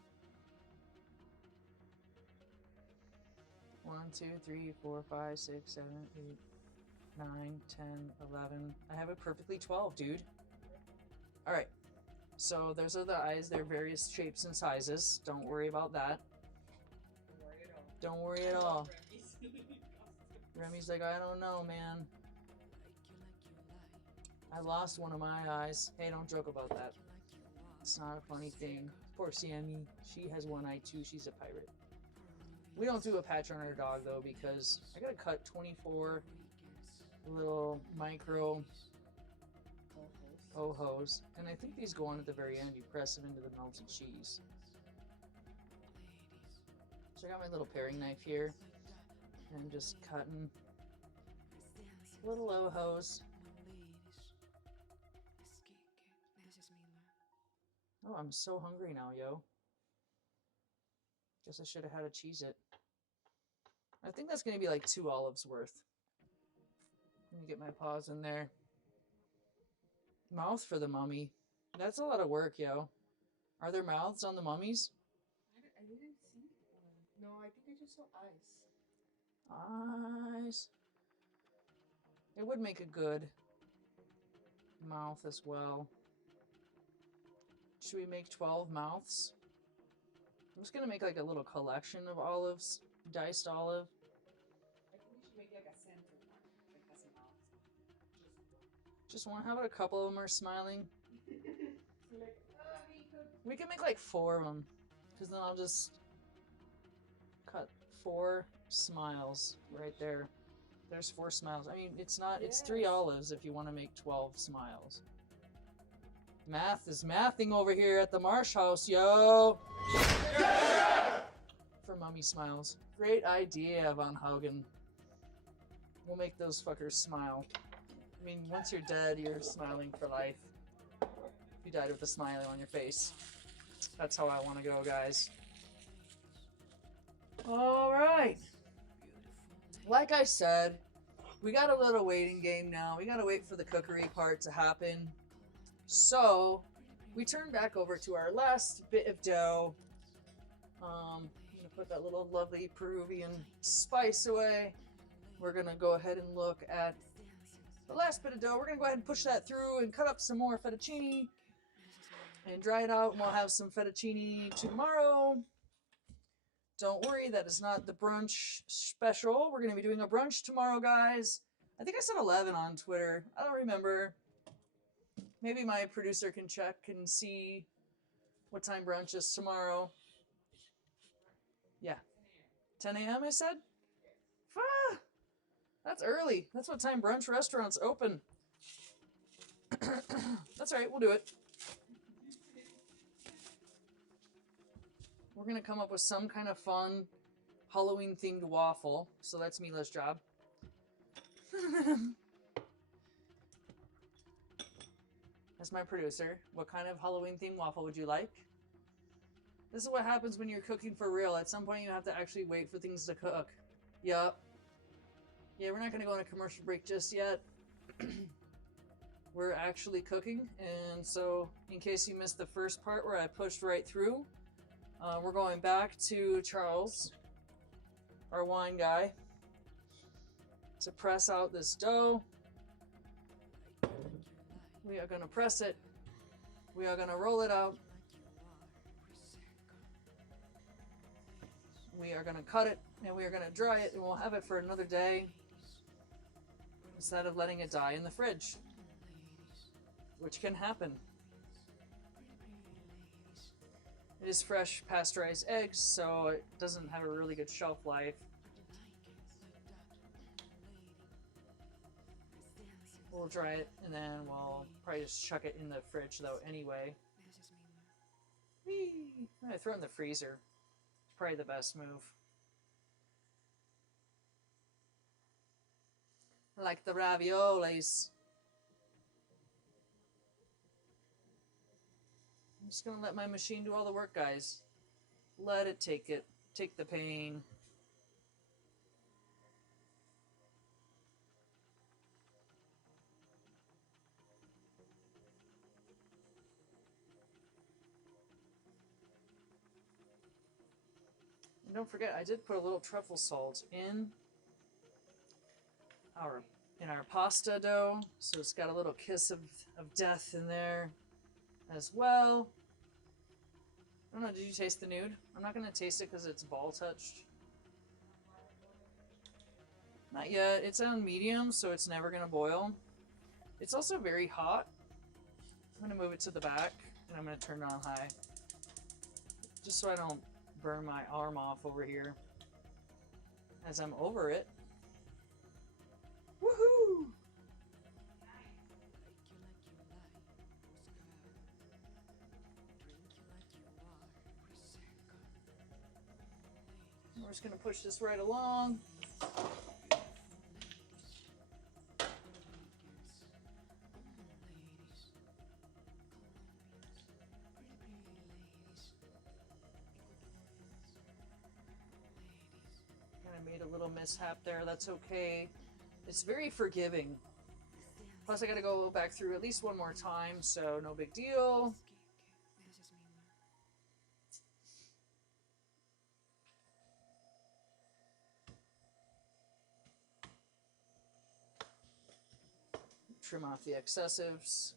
1, 2, 3, 4, 5, 6, 7, 8, 9, 10, 11. I have it perfectly 12, dude. Alright. So those are the eyes. They're various shapes and sizes. Don't worry about that. Don't worry at all. Don't worry at all. Remy's. Remy's like, I don't know, man. I lost one of my eyes. Hey, don't joke about that. It's not a funny thing. Poor Sammy. She has one eye too. She's a pirate. We don't do a patch on our dog though because I gotta cut 24 little micro ohos. And I think these go on at the very end. You press them into the melted cheese. So I got my little paring knife here. And I'm just cutting little ohos. Oh, I'm so hungry now, yo. Guess I should have had a Cheez-It. I think that's going to be like 2 olives worth. Let me get my paws in there. Mouth for the mummy. That's a lot of work, yo. Are there mouths on the mummies? I didn't see one. No, I think I just saw eyes. Eyes. It would make a good mouth as well. Should we make 12 mouths? I'm just gonna make like a little collection of olives. Diced olive. I think we should make like a center one that has a mouth. Just one. How about a couple of them are smiling? So like, We can make like 4 of them. Because then I'll just cut 4 smiles right there. There's 4 smiles. I mean, it's not, it's 3 Yes. olives if you want to make 12 smiles. Math is mathing over here at the Marsh House, yo! For mummy smiles. Great idea, Von Hogan. We'll make those fuckers smile. I mean, once you're dead, you're smiling for life. You died with a smile on your face. That's how I want to go, guys. Alright. Like I said, we got a little waiting game now. We gotta wait for the cookery part to happen. So, we turn back over to our last bit of dough. I'm gonna put that little lovely Peruvian spice away. We're gonna go ahead and look at the last bit of dough. We're gonna go ahead and push that through and cut up some more fettuccine and dry it out, and we'll have some fettuccine tomorrow. Don't worry, that is not the brunch special. We're gonna be doing a brunch tomorrow, guys. I think I said 11 on Twitter. I don't remember. Maybe my producer can check and see what time brunch is tomorrow. Yeah. 10 a.m. I said? Ah, that's early. That's what time brunch restaurants open. That's alright, we'll do it. We're gonna come up with some kind of fun Halloween themed waffle. So that's Mila's job. As my producer, what kind of Halloween themed waffle would you like? This is what happens when you're cooking for real. At some point you have to actually wait for things to cook. Yup. Yeah, we're not gonna go on a commercial break just yet. We're actually cooking, and so in case you missed the first part where I pushed right through, we're going back to Charles, our wine guy, to press out this dough. We are gonna press it. We are gonna roll it out. We are gonna cut it, and we are gonna dry it, and we'll have it for another day instead of letting it die in the fridge, which can happen. It is fresh pasteurized eggs, so it doesn't have a really good shelf life. We'll dry it, and then we'll probably just chuck it in the fridge, though, anyway. Whee! I'm gonna throw it in the freezer. It's probably the best move. Like the raviolis. I'm just gonna let my machine do all the work, guys. Let it take the pain. And don't forget, I did put a little truffle salt in our pasta dough, so it's got a little kiss of death in there as well. I don't know, did you taste the nude? I'm not going to taste it because it's ball touched. Not yet. It's on medium, so it's never going to boil. It's also very hot. I'm going to move it to the back, and I'm going to turn it on high. Just so I don't burn my arm off over here as I'm over it. Woohoo! We're just going to push this right along. Kind of made a little mishap there. That's okay. It's very forgiving. Plus, I got to go back through at least one more time, so no big deal. Trim off the excessives.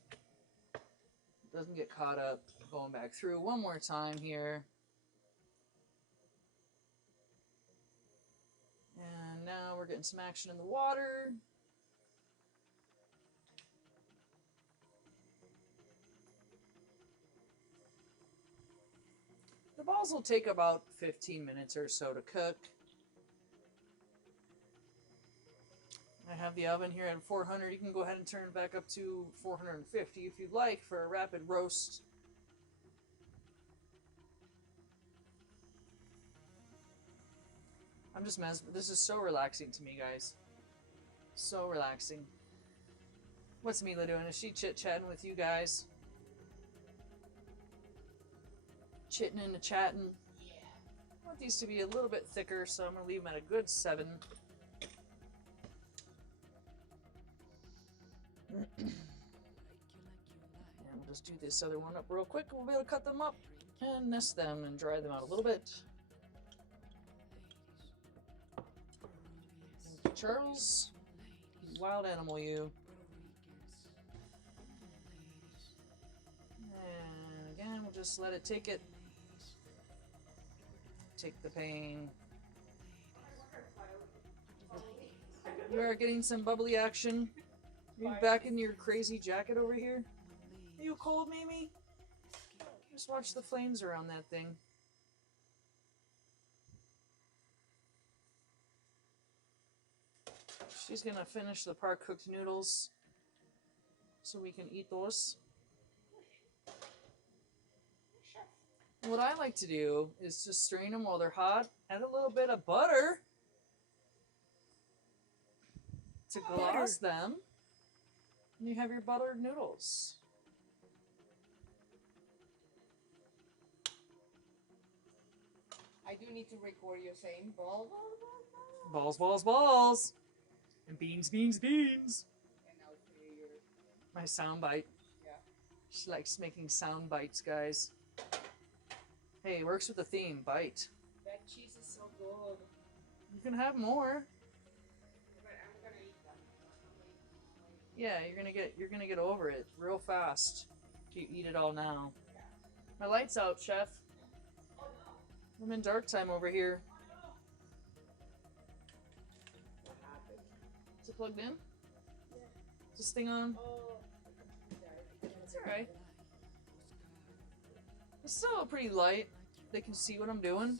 Doesn't get caught up. Going back through one more time here. And now we're getting some action in the water. The balls will take about 15 minutes or so to cook. I have the oven here at 400. You can go ahead and turn it back up to 450 if you'd like for a rapid roast. I'm just this is so relaxing to me, guys. So relaxing. What's Mila doing? Is she chit-chatting with you guys? Chitting and chatting. Yeah. I want these to be a little bit thicker, so I'm going to leave them at a good 7. And we'll just do this other one up real quick. We'll be able to cut them up and nest them and dry them out a little bit. Thank you, Charles. You wild animal, you. And again, we'll just let it take it. Take the pain. You are getting some bubbly action. Are you back in your crazy jacket over here? Are you cold, Mimi? Just watch the flames around that thing. She's gonna finish the par-cooked noodles so we can eat those. What I like to do is just strain them while they're hot, add a little bit of butter to gloss them, and you have your buttered noodles. I do need to record you saying balls. Balls, balls, balls! And beans, beans, beans! And I'll say your, My sound bite. yeah. She likes making sound bites, guys. Hey, it works with the theme, bite. That cheese is so good. You can have more. But I'm gonna eat that. Yeah, you're gonna get over it real fast if you eat it all now. My light's out, chef. I'm in dark time over here. What happened? Is it plugged in? Yeah. Is this thing on? Oh. It's alright. It's still pretty light. They can see what I'm doing.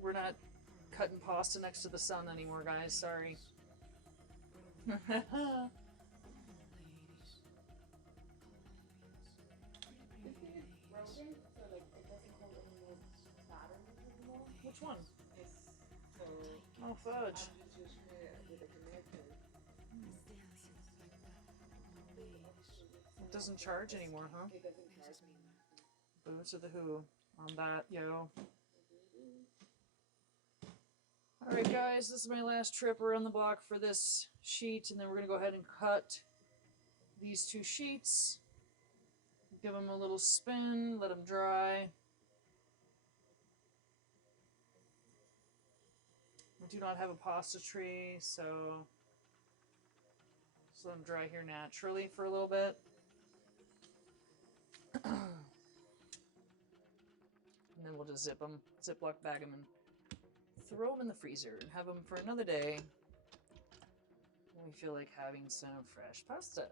We're not cutting pasta next to the sun anymore, guys. Sorry. Broken, so like it doesn't hold any more batteries anymore. Which one? Yes. So Oh, fudge. I'm just using it with a connector. It doesn't charge anymore, huh? It doesn't charge me. Boo to the who on that, yo. Alright guys, this is my last trip around the block for this sheet, and then we're going to go ahead and cut these two sheets. Give them a little spin, let them dry. We do not have a pasta tray, so just let them dry here naturally for a little bit. And then we'll just zip them, Ziploc bag them, and throw them in the freezer and have them for another day when we feel like having some fresh pasta.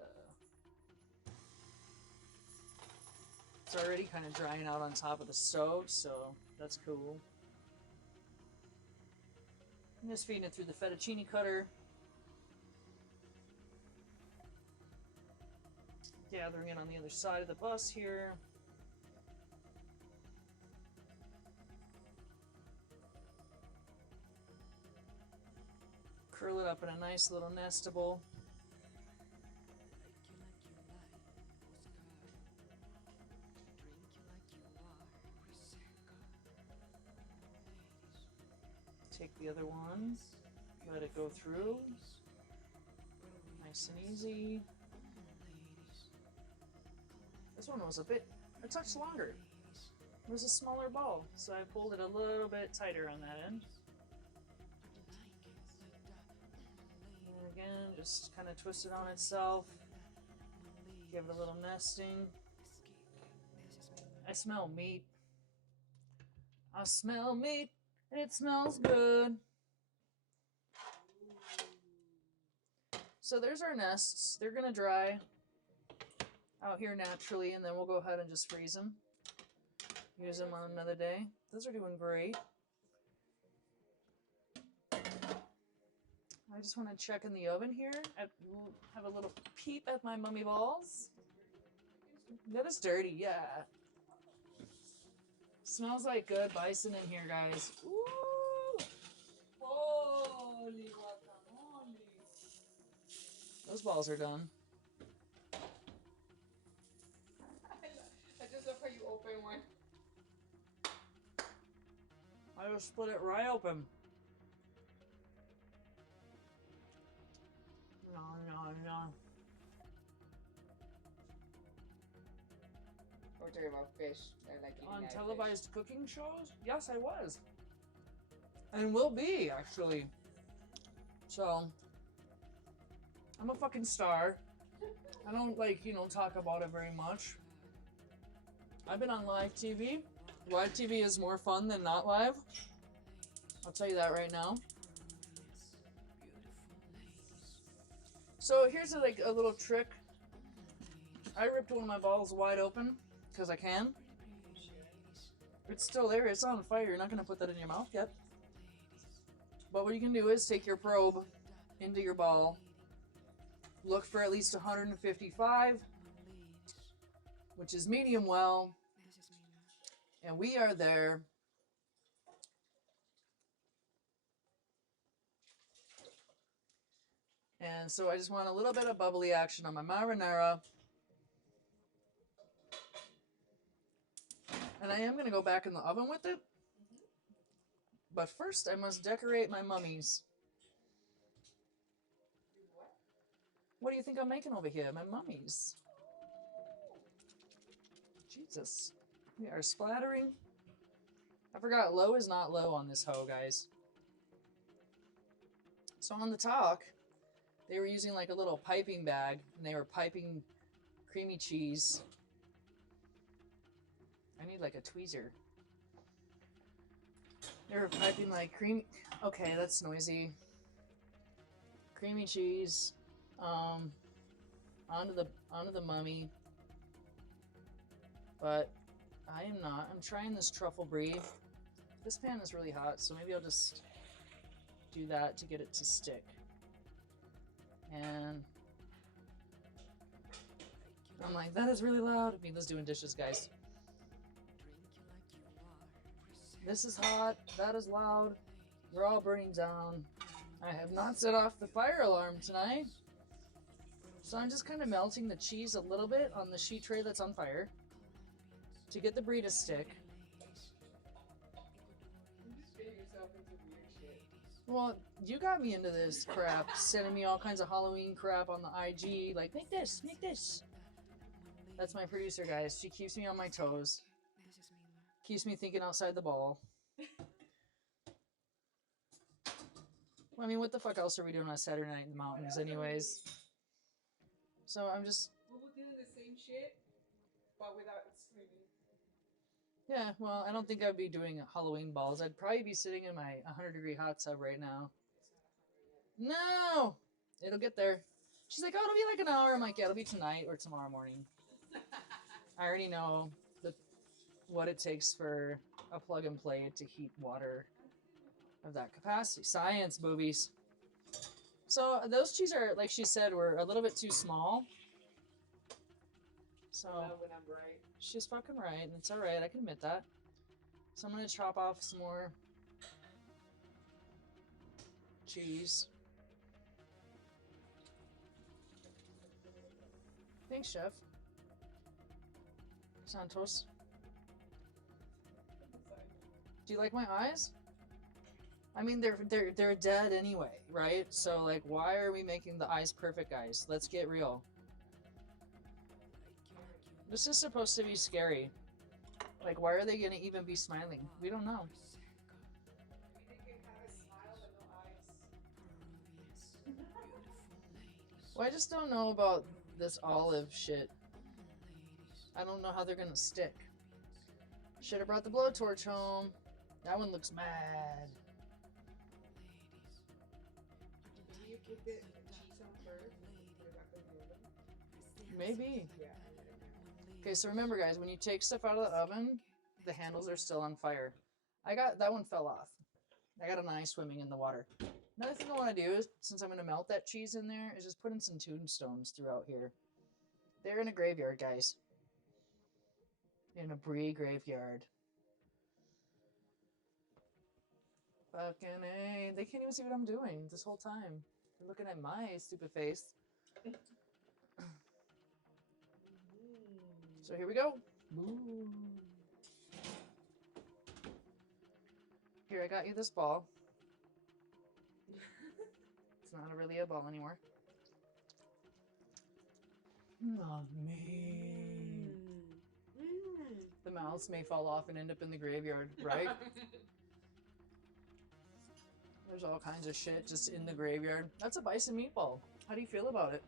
It's already kind of drying out on top of the stove, so that's cool. I'm just feeding it through the fettuccine cutter. Gathering it on the other side of the bus here. Curl it up in a nice little nestable. Take the other one, let it go through. Nice and easy. This one was a touch longer. It was a smaller ball, so I pulled it a little bit tighter on that end. And again, just kind of twist it on itself. Give it a little nesting. I smell meat. I smell meat, and it smells good. So there's our nests. They're gonna dry out here naturally, and then we'll go ahead and just freeze them. Use them on another day. Those are doing great. I just want to check in the oven here. We'll have a little peep at my mummy balls. That is dirty, yeah. Smells like good bison in here, guys. Ooh! Holy guacamole! Those balls are done. I just love how you open one. I just split it right open. No, no, no. Or we're talking about fish. They're like eating On live televised cooking shows? Yes, I was. And will be, actually. So, I'm a fucking star. I don't, like, talk about it very much. I've been on live TV. Live TV is more fun than not live. I'll tell you that right now. So, here's a little trick. I ripped one of my balls wide open, because I can. It's still there, it's on fire. You're not going to put that in your mouth yet. But what you can do is take your probe into your ball, look for at least 155, which is medium well, and we are there. And so I just want a little bit of bubbly action on my marinara. And I am going to go back in the oven with it. But first, I must decorate my mummies. What do you think I'm making over here? My mummies. Jesus. We are splattering. I forgot, low is not low on this hoe, guys. So on the talk, they were using like a little piping bag, and they were piping creamy cheese. I need like a tweezer. They were piping like cream. Okay, that's noisy. Creamy cheese, onto the mummy. But I am not. I'm trying this truffle brie. This pan is really hot, so maybe I'll just do that to get it to stick. And I'm like, that is really loud. Mila's doing dishes, guys. This is hot. That is loud. We're all burning down. I have not set off the fire alarm tonight. So I'm just kind of melting the cheese a little bit on the sheet tray that's on fire to get the brie to stick. You just getting yourself into weird shit. Well, you got me into this crap, sending me all kinds of Halloween crap on the IG, like, make this, make this. That's my producer, guys. She keeps me on my toes. Keeps me thinking outside the ball. Well, I mean, what the fuck else are we doing on a Saturday night in the mountains anyways? So I'm just... We were doing the same shit, but without screaming. Yeah, well, I don't think I'd be doing Halloween balls. I'd probably be sitting in my 100-degree hot tub right now. No! It'll get there. She's like, oh, it'll be like an hour. I'm like, yeah, it'll be tonight or tomorrow morning. I already know what it takes for a plug and play to heat water of that capacity. Science, boobies. So those cheese are, like she said, were a little bit too small. So When I'm right. she's fucking right, and it's alright, I can admit that. So I'm gonna chop off some more cheese. Thanks, Chef. Santos. Do you like my eyes? I mean, they're dead anyway, right? So like, why are we making the eyes perfect, guys? Let's get real. This is supposed to be scary. Like, why are they gonna even be smiling? We don't know. Maybe they can have a smile but no eyes. Well, I just don't know about this olive shit. I don't know how they're gonna stick. Should have brought the blowtorch home. That one looks mad. Do you put the cheese on first and put it back in the oven? Maybe. Yeah. Okay, so remember, guys, when you take stuff out of the oven, the handles are still on fire. That one fell off. I got an eye swimming in the water. Another thing I want to do is, since I'm going to melt that cheese in there, is just put in some tombstones throughout here. They're in a graveyard, guys. In a brie graveyard. Fucking A. They can't even see what I'm doing this whole time. They're looking at my stupid face. So here we go. Ooh. Here, I got you this ball. It's not really a ball anymore. Not me. The mouse may fall off and end up in the graveyard, right? There's all kinds of shit just in the graveyard. That's a bison meatball. How do you feel about it?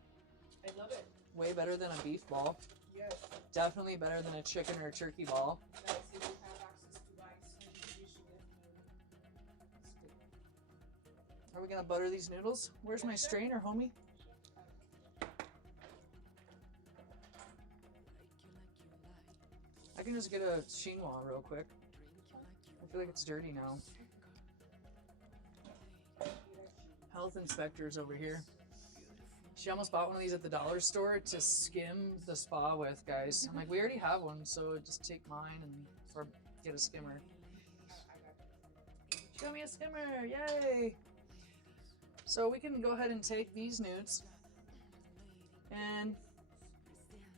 I love it. Way better than a beef ball. Yes. Definitely better than a chicken or a turkey ball. Guys, if you have access to bison, you should definitely stick. Are we gonna butter these noodles? Where's my strainer, homie? I can just get a chinois real quick. I feel like it's dirty now. Health inspector's over here. She almost bought one of these at the dollar store to skim the spa with, guys. I'm like, we already have one, so just take mine and or get a skimmer. Show me a skimmer, yay! So we can go ahead and take these nudes and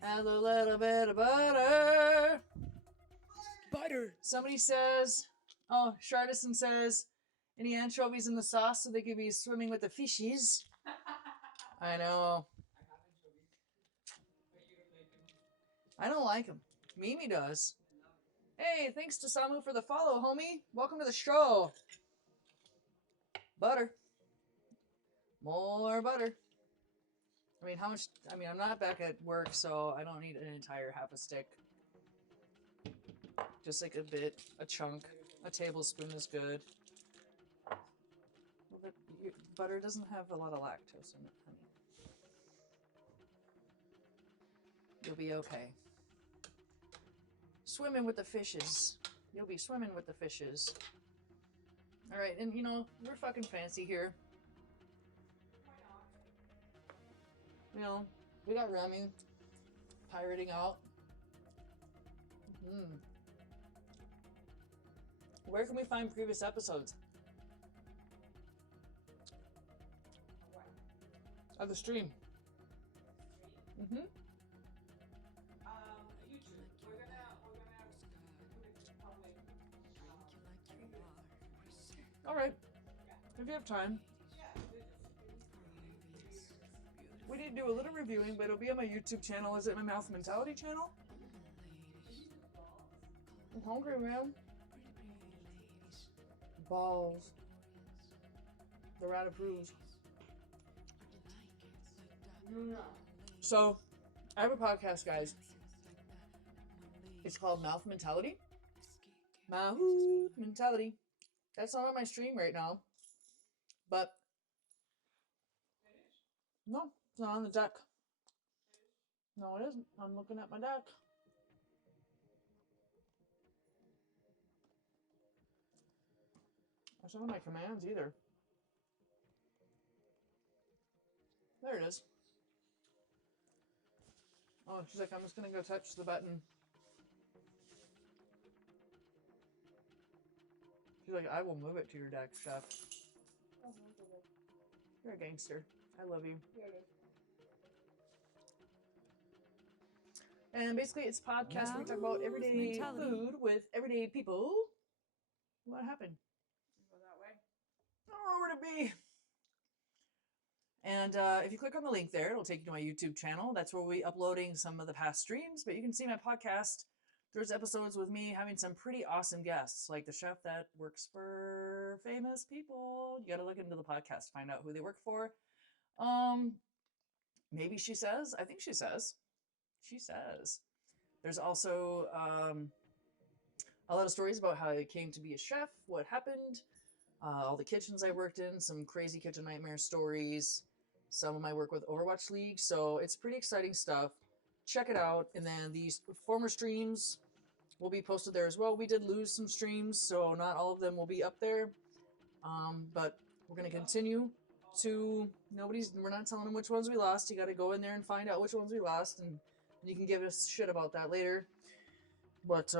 add a little bit of butter. Butter. Somebody says, oh, Shardison says, any anchovies in the sauce so they could be swimming with the fishies. I know. I don't like them. Mimi does. Hey, thanks to Samu for the follow, homie. Welcome to the show. Butter. More butter. I mean, how much? I mean, I'm not back at work, so I don't need an entire half a stick. Just like a bit, a chunk. A tablespoon is good. Well, but butter doesn't have a lot of lactose in it, honey. You'll be okay. Swimming with the fishes. You'll be swimming with the fishes. Alright, and you know, we're fucking fancy here. You know, we got Remy pirating out. Where can we find previous episodes? Of the stream. YouTube. We're gonna put it public. Alright. If you have time. We need to do a little reviewing, but it'll be on my YouTube channel. Is it my Mouth Mentality channel? I'm hungry, man. Balls. The rat approves. So, I have a podcast, guys. It's called Mouth Mentality. Mouth Mentality. That's not on my stream right now. But, no, it's not on the deck. No, it isn't. I'm looking at my deck. That's not on my commands either. There it is. Oh, she's like, I'm just gonna go touch the button. She's like, I will move it to your deck, Chef. You're a gangster. I love you. And basically, it's a podcast where we talk about everyday food with everyday people. What happened? Go that way. I don't know where to be. And if you click on the link there, it'll take you to my YouTube channel. That's where we'll be uploading some of the past streams. But you can see my podcast. There's episodes with me having some pretty awesome guests, like the chef that works for famous people. You got to look into the podcast to find out who they work for. Maybe she says. I think she says. She says. There's also a lot of stories about how I came to be a chef, what happened, all the kitchens I worked in, some crazy kitchen nightmare stories, some of my work with Overwatch League. So it's pretty exciting stuff. Check it out. And then these former streams will be posted there as well. We did lose some streams, so not all of them will be up there. But we're going to continue to, we're not telling them which ones we lost. You got to go in there and find out which ones we lost, and you can give us shit about that later. But,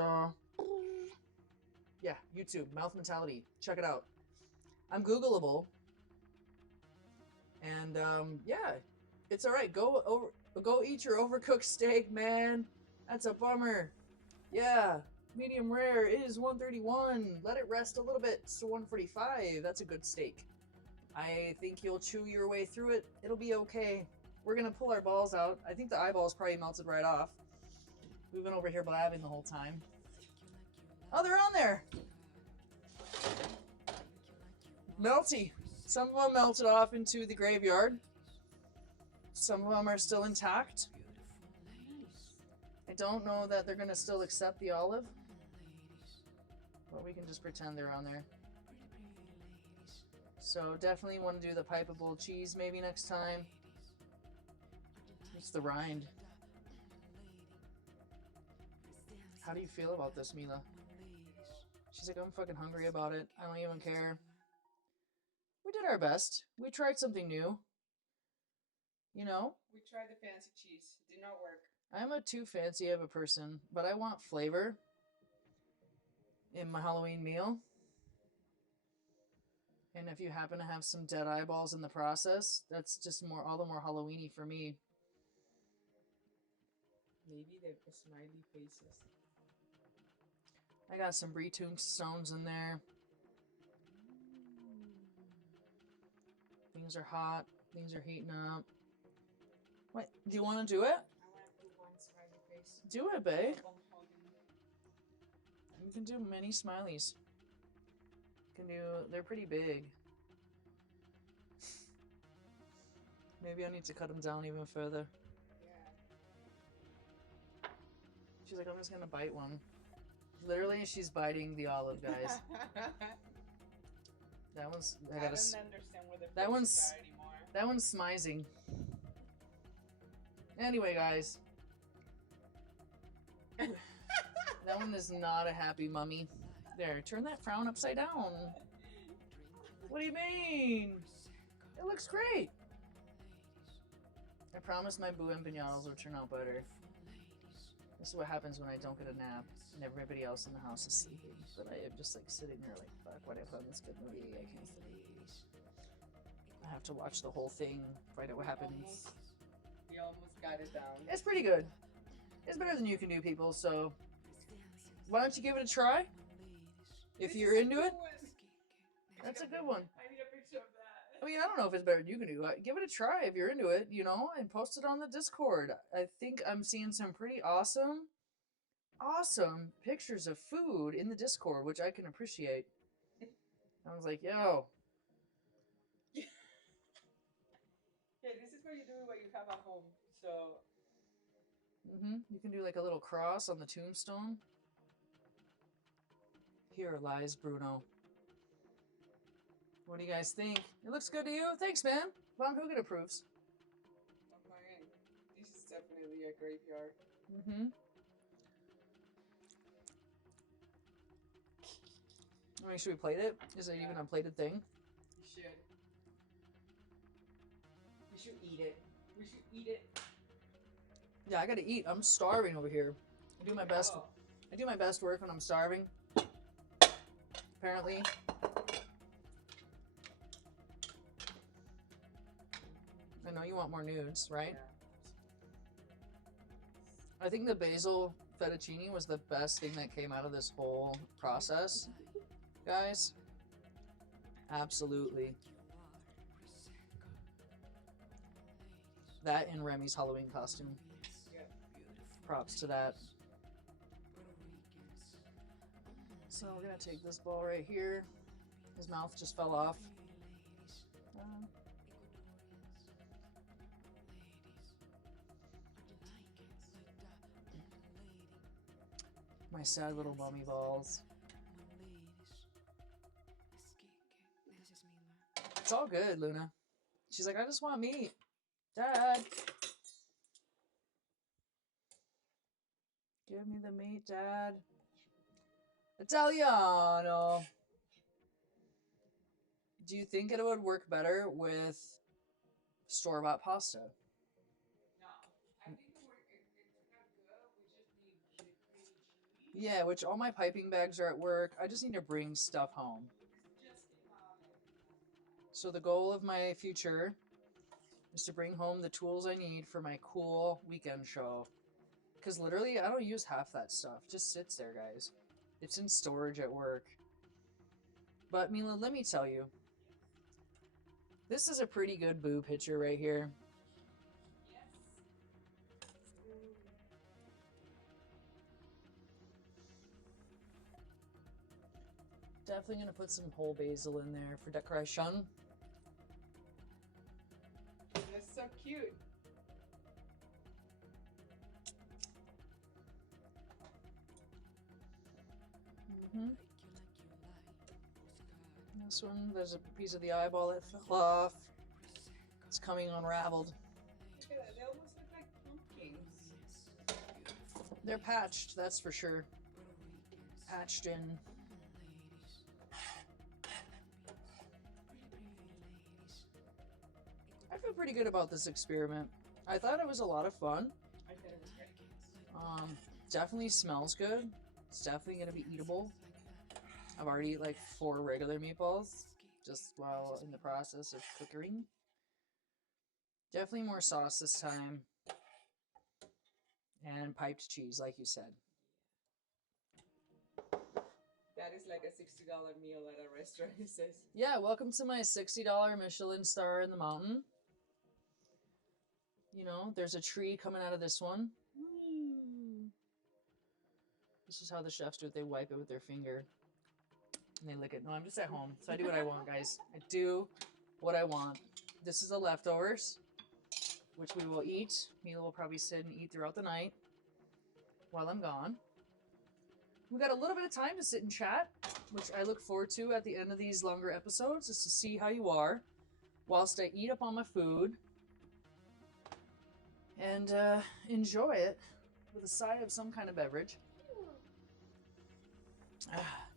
yeah, YouTube, Mouth Mentality. Check it out. I'm Googleable. And, yeah, it's alright. Go eat your overcooked steak, man. That's a bummer. Yeah, medium rare is 131. Let it rest a little bit to 145. That's a good steak. I think you'll chew your way through it. It'll be okay. We're going to pull our balls out. I think the eyeballs probably melted right off. We've been over here blabbing the whole time. Oh, they're on there. Melty. Some of them melted off into the graveyard. Some of them are still intact. I don't know that they're going to still accept the olive. But we can just pretend they're on there. So definitely want to do the pipeable cheese maybe next time. It's the rind. How do you feel about this, Mila? She's like, I'm fucking hungry about it. I don't even care. We did our best. We tried something new. You know? We tried the fancy cheese. Did not work. I'm a too fancy of a person, but I want flavor in my Halloween meal. And if you happen to have some dead eyeballs in the process, that's just all the more Halloween-y for me. Maybe the smiley faces. I got some brie tombstones in there. Things are hot. Things are heating up. Wait, do you want to do it? I want to do one smiley face. Do it, babe. Of Hogan. You can do many smileys. They're pretty big. Maybe I need to cut them down even further. Yeah. She's like, I'm just gonna bite one. Literally, she's biting the olive, guys. That one's. I don't understand where the that one's- faces are anymore. That one's smizing. Anyway, guys. That one is not a happy mummy. There, turn that frown upside down. What do you mean? It looks great. I promise my boo empanadas will turn out better. This is what happens when I don't get a nap and everybody else in the house is sleeping. But I am just like sitting there like, fuck, what if I'm in this good movie? I can't sleep. I have to watch the whole thing, find out what happens. We almost got it down. It's pretty good. It's better than you can do, people, so why don't you give it a try? If This you're is a into good it, one. that's a good one. I need a picture of that. I mean, I don't know if it's better than you can do. Give it a try if you're into it, you know, and post it on the Discord. I think I'm seeing some pretty awesome pictures of food in the Discord, which I can appreciate. I was like, yo. Yeah, this is what you do what you have at home. So You can do like a little cross on the tombstone. Here lies Bruno. What do you guys think? It looks good to you? Thanks, man. Von Hoogan approves. on my end, this is definitely a graveyard. Make sure we plate it. Is it even a plated thing? You should. We should eat it. We should eat it. Yeah, I gotta eat. I'm starving over here. I do my best. Oh. I do my best work when I'm starving. Apparently. I know you want more nudes, right? Yeah. I think the basil fettuccine was the best thing that came out of this whole process, guys. Absolutely. That and Remy's Halloween costume. Yeah. Props to that. So we're gonna take this ball right here. His mouth just fell off. My sad little mummy balls. It's all good, Luna. She's like, I just want meat. Dad. Give me the meat, Dad. Italiano. Do you think it would work better with store-bought pasta? No, I think it's not good. We just need cream cheese. Yeah, which all my piping bags are at work. I just need to bring stuff home. So the goal of my future is to bring home the tools I need for my cool weekend show. Because literally, I don't use half that stuff. It just sits there, guys. It's in storage at work. But Mila, let me tell you. This is a pretty good boo picture right here. Definitely gonna put some whole basil in there for decoration. That's so cute. Mm-hmm. This one, there's a piece of the eyeball that fell off. It's coming unraveled. Look at that. They almost look like pumpkins. They're patched, that's for sure. Patched in. I feel pretty good about this experiment. I thought it was a lot of fun. I thought it was great. Definitely smells good. It's definitely gonna be eatable. I've already eaten like 4 regular meatballs just while in the process of cooking. Definitely more sauce this time. And piped cheese, like you said. That is like a $60 meal at a restaurant, it says. Yeah, welcome to my $60 Michelin star in the mountain. You know, there's a tree coming out of this one. This is how the chefs do it. They wipe it with their finger. And they lick it. No, I'm just at home. So I do what I want, guys. I do what I want. This is the leftovers, which we will eat. Mila will probably sit and eat throughout the night while I'm gone. We got a little bit of time to sit and chat, which I look forward to at the end of these longer episodes, just to see how you are whilst I eat up all my food and enjoy it with a side of some kind of beverage.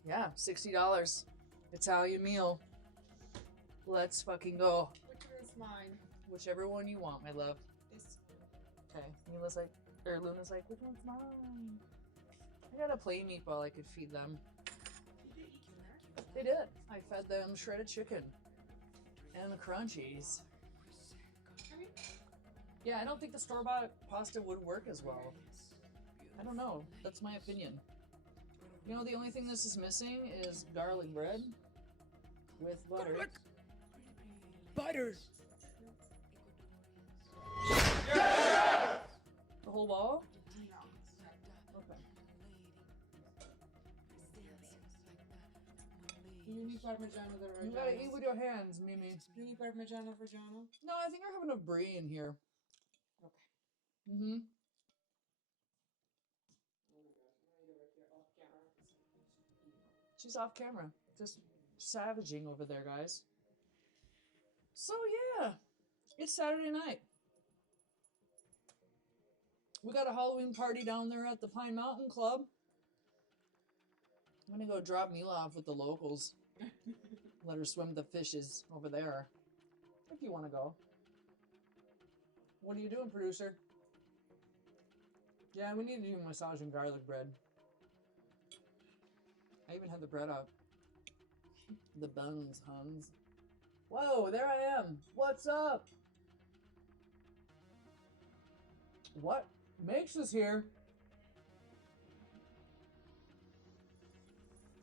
Yeah, $60 Italian meal. Let's fucking go. Which one's mine? Whichever one you want, my love. This one. Okay, Mila's like, or Luna's like, which one's mine? I got a plain meatball I could feed them. Did they eat your? They did. I fed them shredded chicken and the crunchies. Yeah, I don't think the store-bought pasta would work as well. I don't know. That's my opinion. You know, the only thing this is missing is garlic bread with butter. Garlic. Butter. The whole ball? No. Okay. You need Parmigiano the You gotta eat with your hands, Mimi. You need Parmigiano Reggiano? No, I think I have enough brie in here. Okay. Mm-hmm. She's off camera. Just savaging over there, guys. So, yeah. It's Saturday night. We got a Halloween party down there at the Pine Mountain Club. I'm gonna go drop Mila off with the locals. Let her swim the fishes over there. If you want to go. What are you doing, producer? Yeah, we need to do massage and garlic bread. I even had the bread out. The buns, Hans. Whoa, there I am. What's up? What makes us here?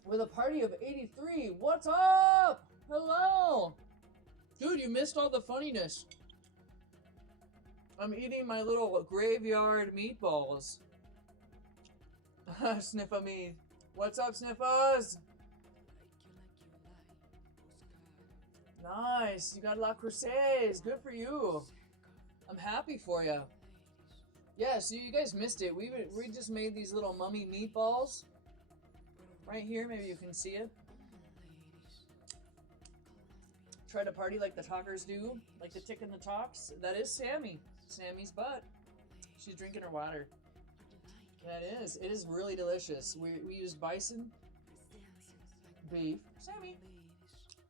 With a party of 83. What's up? Hello. Dude, you missed all the funniness. I'm eating my little graveyard meatballs. Sniffa me. What's up, Sniffas? Nice. You got La Crusades. Good for you. I'm happy for you. Yeah, so you guys missed it. We just made these little mummy meatballs. Right here, maybe you can see it. Try to party like the talkers do. Like the tick and the talks. That is Sammy. Sammy's butt. She's drinking her water. That is. It is really delicious. We used bison beef. Sammy,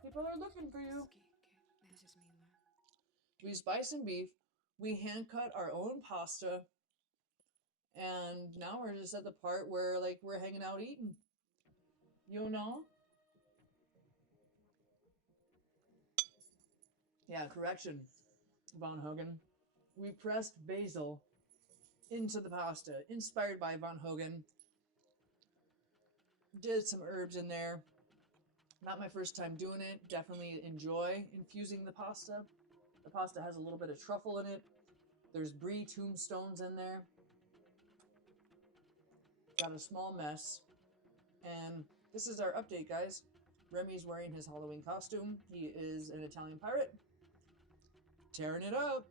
people are looking for you. We used bison beef. We hand cut our own pasta. And now we're just at the part where like we're hanging out eating. You know? Yeah, correction, Von Hogan. We pressed basil into the pasta, inspired by Von Hogan. Did some herbs in there. Not my first time doing it. Definitely enjoy infusing the pasta. The pasta has a little bit of truffle in it. There's brie tombstones in there. Got a small mess. And this is our update, guys. Remy's wearing his Halloween costume. He is an Italian pirate. Tearing it up.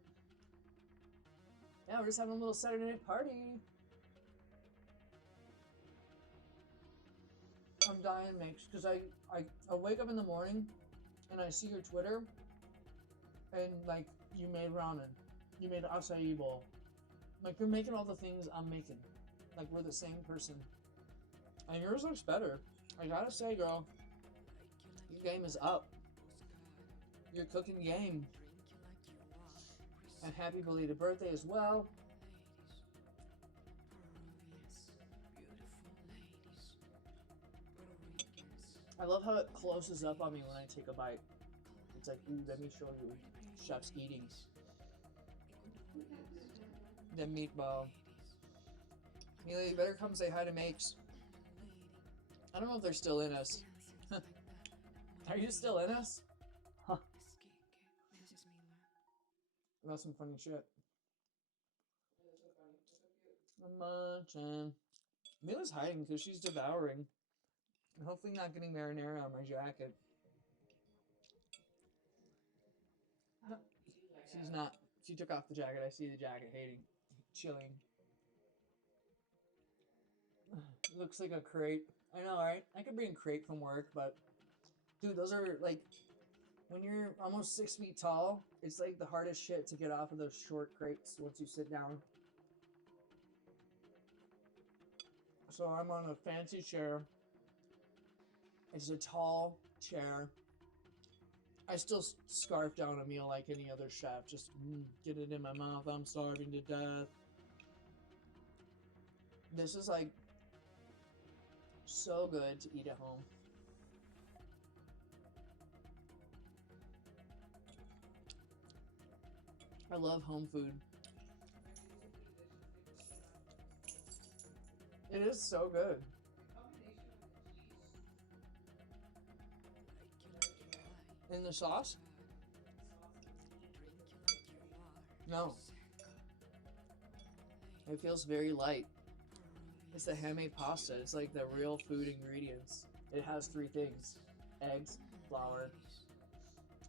Yeah, we're just having a little Saturday night party. I'm dying, Mix, because I wake up in the morning and I see your Twitter and like you made ramen. You made acai bowl. Like you're making all the things I'm making. Like we're the same person. And yours looks better. I gotta say, girl, your game is up. Your cooking game. And happy belated birthday as well. I love how it closes up on me when I take a bite. It's like, ooh, let me show you. Chef's eating. The meatball. Amelia, you better come say hi to Makes. I don't know if they're still in us. Are you still in us? Huh. That's some funny shit. I'm munching. Amelia's hiding because she's devouring. And hopefully not getting marinara on my jacket. She's not. She took off the jacket. I see the jacket hating. Chilling. Looks like a crepe. I know, right? I could bring crepe from work, but dude, those are like when you're almost 6 feet tall, it's like the hardest shit to get off of those short crepes once you sit down. So I'm on a fancy chair. It's a tall chair. I still scarf down a meal like any other chef. Just get it in my mouth. I'm starving to death. This is like so good to eat at home. I love home food. It is so good. In the sauce? No. It feels very light. It's the handmade pasta. It's like the real food ingredients. It has 3 things. Eggs, flour,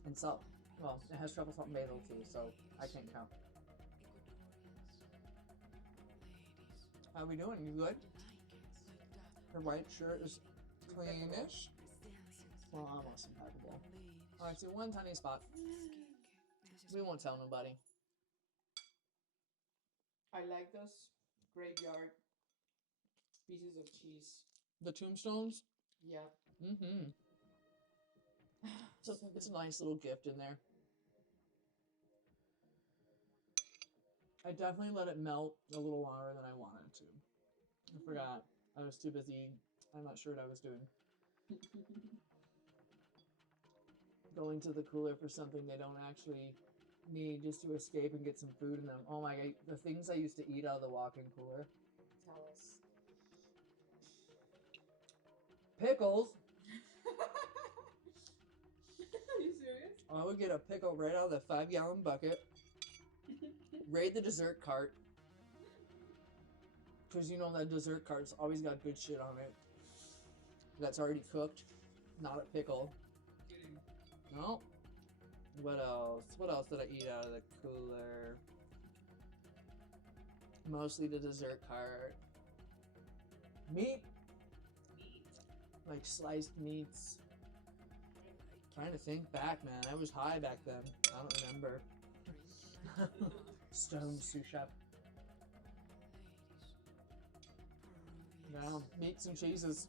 and salt. Well, it has truffle salt and basil too, so I can't count. How we doing? You good? Her white shirt is cleanish. Well, almost impeccable. Alright, so one tiny spot. We won't tell nobody. I like those graveyard pieces of cheese. The tombstones? Yeah. Mm-hmm. It's a nice little gift in there. I definitely let it melt a little longer than I wanted to. I forgot. I was too busy. I'm not sure what I was doing. Going to the cooler for something they don't actually need just to escape and get some food in them. Oh my god, the things I used to eat out of the walk-in cooler. Tell us. Pickles. Are you serious? I would get a pickle right out of the 5-gallon bucket. Raid the dessert cart. Because you know that dessert cart's always got good shit on it. That's already cooked. Not a pickle. Kidding. No. What else? What else did I eat out of the cooler? Mostly the dessert cart. Meat. Like sliced meats. Trying to think back, man. I was high back then. I don't remember. Stone sous chef. Yeah, meats and cheeses.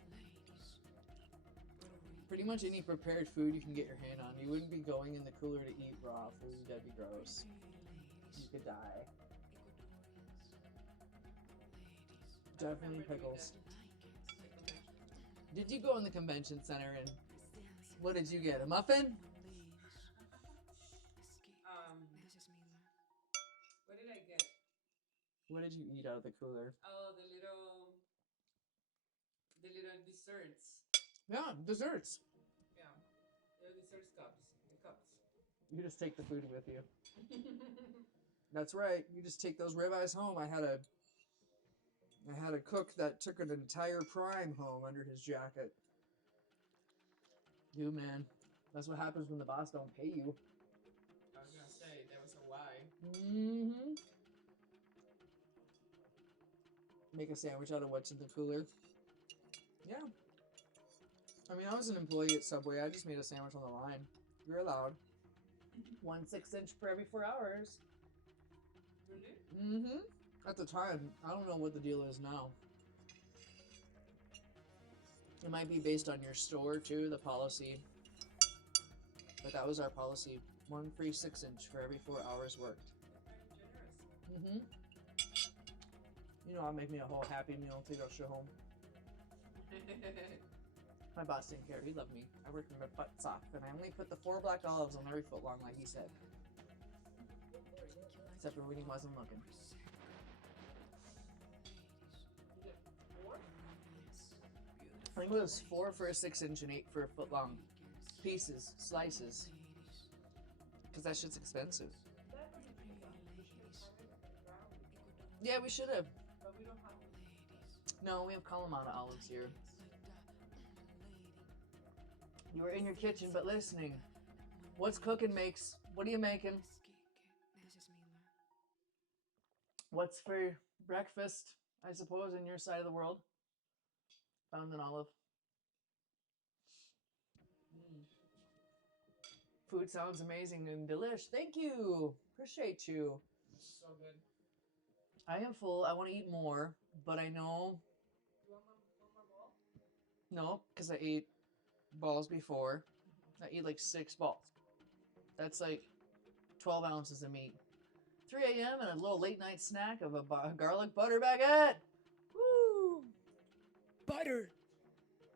Pretty much any prepared food you can get your hand on. You wouldn't be going in the cooler to eat raw food. That'd be gross. You could die. Definitely pickles. Did you go in the convention center and what did you get? A muffin? What did I get? What did you eat out of the cooler? Oh, the little desserts. Yeah, desserts. Yeah, the desserts cups. The cups. You just take the food with you. That's right. You just take those ribeyes home. I had a cook that took an entire prime home under his jacket. Dude, man, that's what happens when the boss don't pay you. I was gonna say there was a why. Mm-hmm. Make a sandwich out of what's in the cooler. Yeah. I mean, I was an employee at Subway. I just made a sandwich on the line. You're allowed. 1 6-inch for every 4 hours. Really? Mm-hmm. At the time, I don't know what the deal is now. It might be based on your store too, the policy. But that was our policy. 1 free 6-inch for every 4 hours worked. They're very Mm-hmm. You know, I'll make me a whole Happy Meal to go show home. generous. My boss didn't care. He loved me. I worked my butts off, and I only put the 4 black olives on every foot long, like he said. Except for when he wasn't looking. You get 4? I think it was 4 for a 6-inch and 8 for a foot long. Pieces, slices. Because that shit's expensive. That would be cheaper. We should have it round. Yeah, we should have. But we don't have it. No, we have Kalamata olives here. You were in your kitchen, but listening. What's cooking makes? What are you making? What's for breakfast, I suppose, in your side of the world? Found an olive. Food sounds amazing and delish. Thank you. Appreciate you. So good. I am full. I want to eat more, but I know You want one more ball? no, because I ate balls before. I eat like 6 balls. That's like 12 ounces of meat. 3 a.m. and a little late night snack of a garlic butter baguette. Woo! Butter!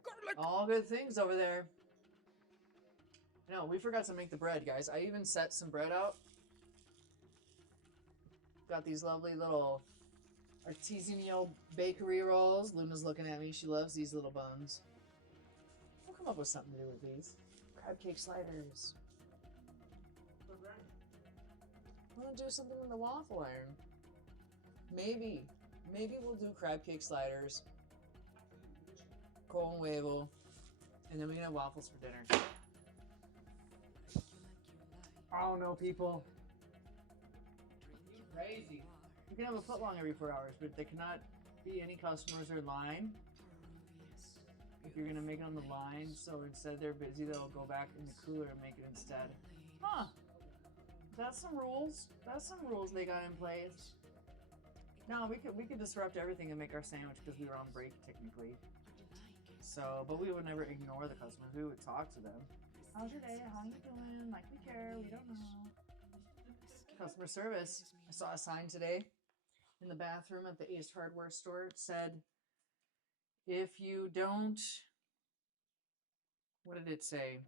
Garlic! All good things over there. No, we forgot to make the bread, guys. I even set some bread out. Got these lovely little artisanal bakery rolls. Luna's looking at me. She loves these little buns. We'll come up with something to do with these. Crab cake sliders. For brunch. I'm gonna do something with the waffle iron. Maybe. Maybe we'll do crab cake sliders, con huevo, and then we can have waffles for dinner. Oh no, people. You crazy. You can have a footlong every 4 hours, but there cannot be any customers or line if you're gonna make it on the line. So instead they're busy, they'll go back in the cooler and make it instead. Huh. That's some rules. That's some rules they got in place. No, we could disrupt everything and make our sandwich because we were on break technically. So, but we would never ignore the customers. We would talk to them. How's your day? How you doing? Like we care. We don't know. Customer service. I saw a sign today in the bathroom at the Ace Hardware store. It said, if you don't, what did it say?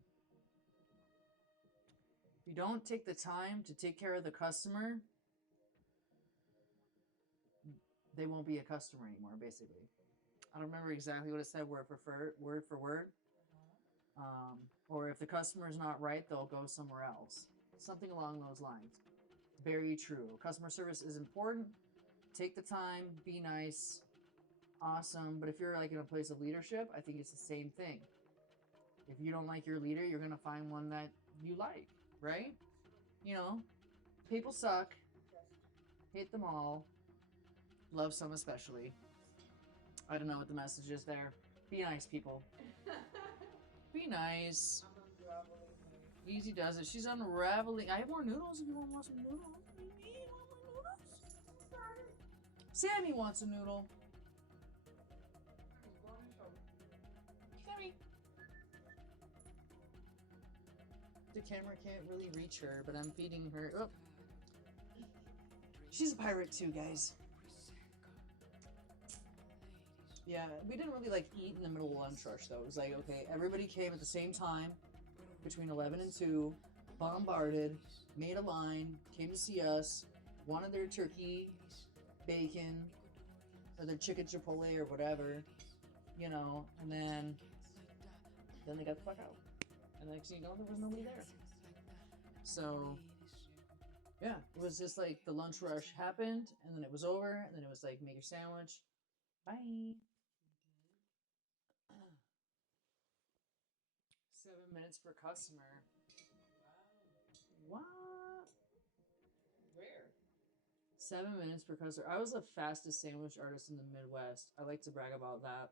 If you don't take the time to take care of the customer, they won't be a customer anymore, basically. I don't remember exactly what it said word for word. Or if the customer is not right, they'll go somewhere else. Something along those lines. Very true. Customer service is important. Take the time, be nice, awesome. But if you're like in a place of leadership, I think it's the same thing. If you don't like your leader, you're gonna find one that you like, right? You know, people suck. Hate them all. Love some especially. I don't know what the message is there. Be nice, people. Be nice. I'm unraveling my. Easy does it. She's unraveling. I have more noodles if you want more some noodles. What do you mean? You want more noodles? Sammy wants a noodle. Go on and show. Sammy. The camera can't really reach her, but I'm feeding her. Oh. She's a pirate too, guys. Yeah, we didn't really like eat in the middle of lunch rush though. It was like, okay, everybody came at the same time between 11 and 2, bombarded, made a line, came to see us, wanted their turkey, bacon, or their chicken chipotle or whatever, you know, and then they got the fuck out. And next thing you know, there was nobody there. So, yeah, it was just like the lunch rush happened, and then it was over, and then it was like, make your sandwich. Bye. 7 minutes minutes per customer. Wow. What? Rare. 7 minutes per customer. I was the fastest sandwich artist in the Midwest. I like to brag about that.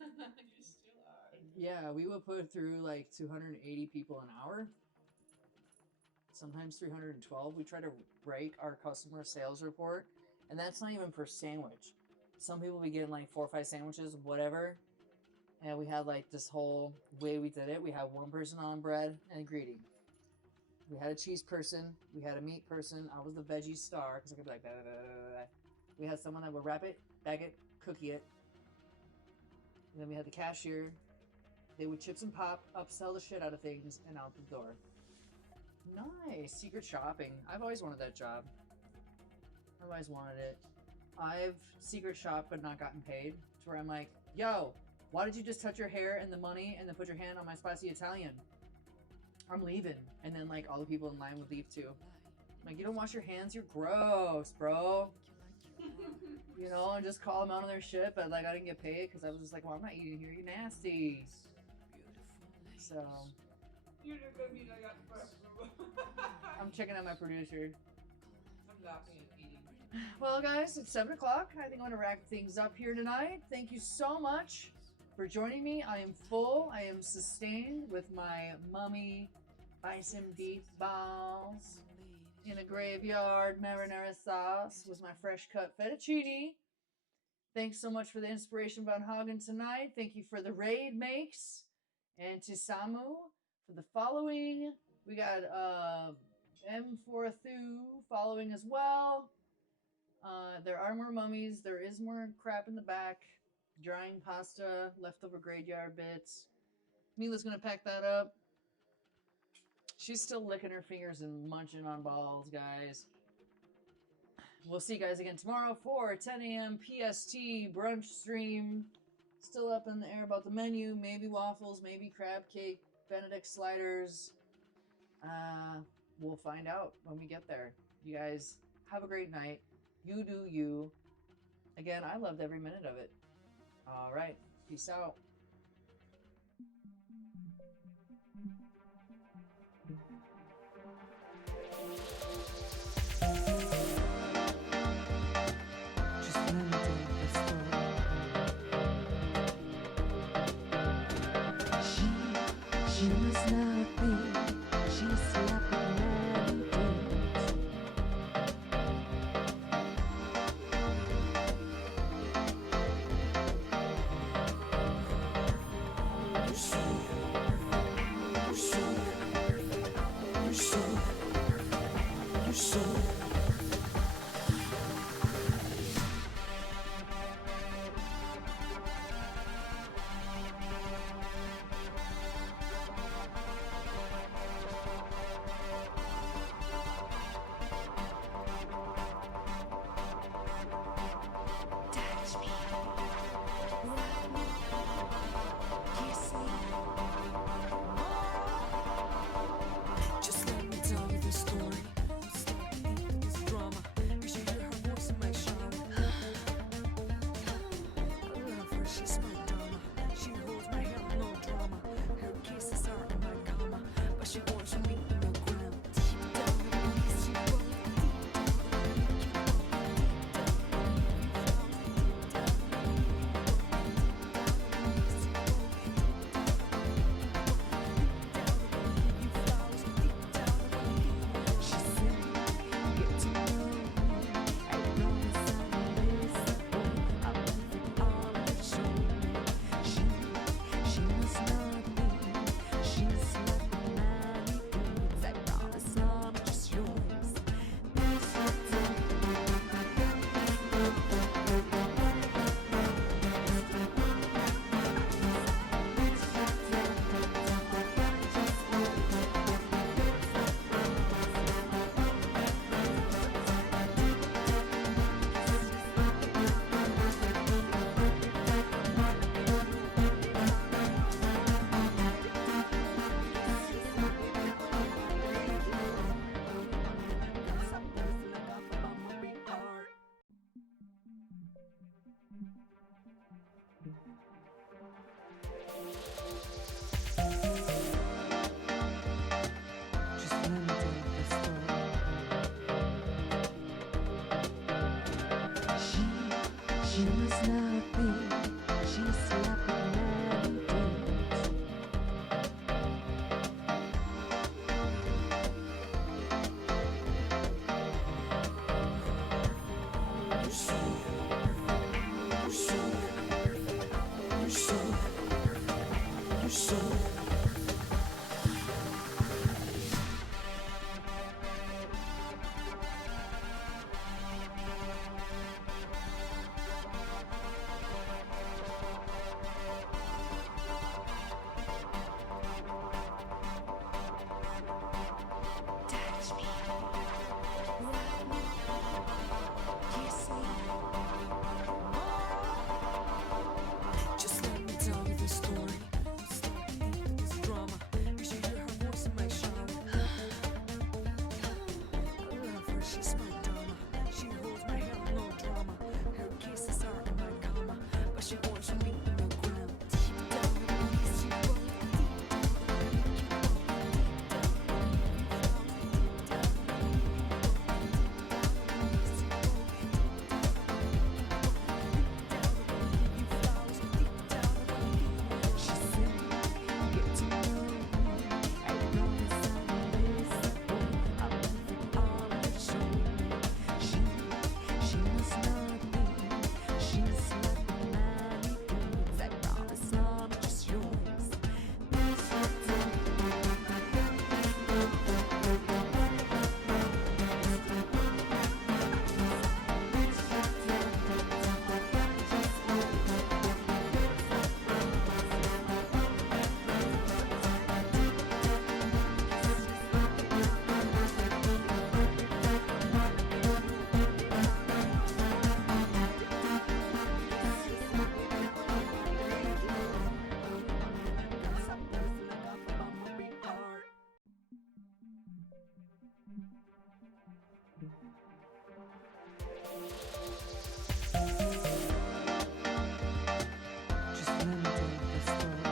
You still are. Yeah, we would put through like 280 people an hour. Sometimes 312. We try to break our customer sales report, and that's not even per sandwich. Some people be getting like 4 or 5 sandwiches, whatever. And we had like this whole way we did it. We had one person on bread and greeting. We had a cheese person. We had a meat person. I was the veggie star because I could be like, blah, blah, blah, blah. We had someone that would wrap it, bag it, cookie it. And then we had the cashier. They would chips and pop, upsell the shit out of things, and out the door. Nice. Secret shopping. I've always wanted that job. I've always wanted it. I've secret shopped but not gotten paid. To where I'm like, yo, why did you just touch your hair and the money and then put your hand on my spicy Italian? I'm leaving. And then like all the people in line would leave too. I'm like, you don't wash your hands? You're gross, bro. You know, and just call them out on their shit. But like I didn't get paid because I was just like, well, I'm not eating here. You're nasty. So You're not gonna be like that forever. I'm checking out my producer. I'm laughing and eating. Well, guys, it's 7 o'clock. I think I'm going to wrap things up here tonight. Thank you so much for joining me. I am full. I am sustained with my mummy bison beef balls in a graveyard marinara sauce with my fresh cut fettuccine. Thanks so much for the inspiration Van Hagen tonight. Thank you for the raid makes. And to Samu for the following. We got M4 Thu following as well. There are more mummies. There is more crap in the back. Drying pasta, leftover graveyard bits. Mila's gonna pack that up. She's still licking her fingers and munching on balls, guys. We'll see you guys again tomorrow for 10 a.m. PST brunch stream. Still up in the air about the menu. Maybe waffles, maybe crab cake, Benedict sliders. We'll find out when we get there. You guys have a great night. You do you. Again, I loved every minute of it. All right. Peace out. She must not be. She's slapping many dudes. You're so, you're so, you're so, you're so. Touch me, rub me, kiss me. Just let me tell you the story. Stop believing this drama. You should hear her voice in my shower. I love her, she's my dama. She holds my hand, no drama. Her kisses are in my cama, but she wants me in the ground. Deep down, it you both. Deep down, it you she must not be. She's like a She must not be. She's slapping many dudes. You're so, you're so, you're so, you're so. Touch me, ride me, kiss me. Just let me tell you this story. This drama. You should hear her voice in my shower. I love her, she's my dama. She holds my hand, no drama. Her kisses are in my cama, but she wants me in the ground. Deep down in the east, she wrote just let me tell you the story.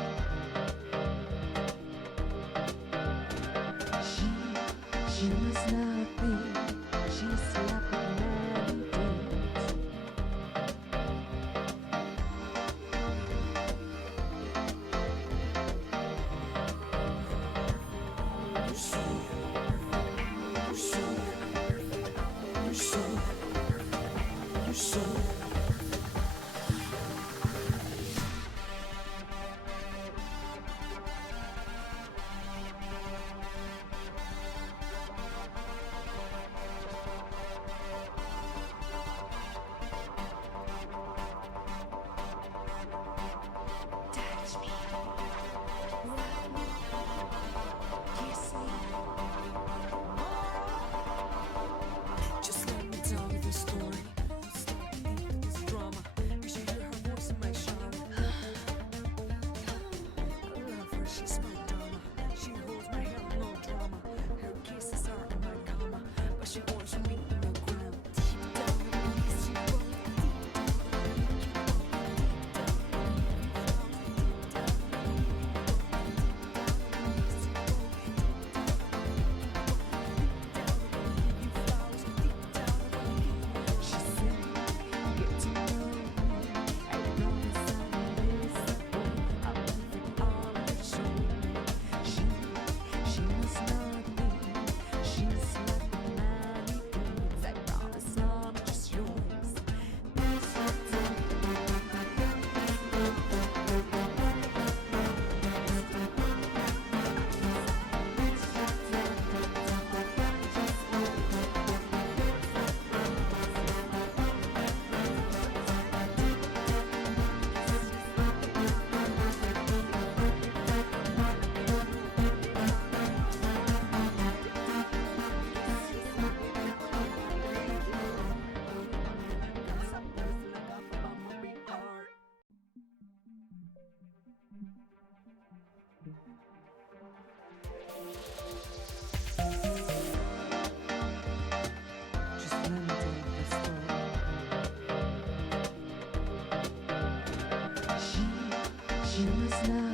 She must not be. She's slapping many dudes. You're so, you're so, you're so, you're so. Touch me, ride me, kiss me. Just let me tell you this story. This drama. You should hear her voice in my shower. I love her, she's my dama. She holds my hand, no drama. Her kisses are in my cama, but she wants me in the ground. Deep down in the east, she wrote. She said, get to know me. I promise I will listen. I'll perfect all that show. She must not be. She's like a many dudes. I promise I'm just yours. Just let me tell you the story. She must not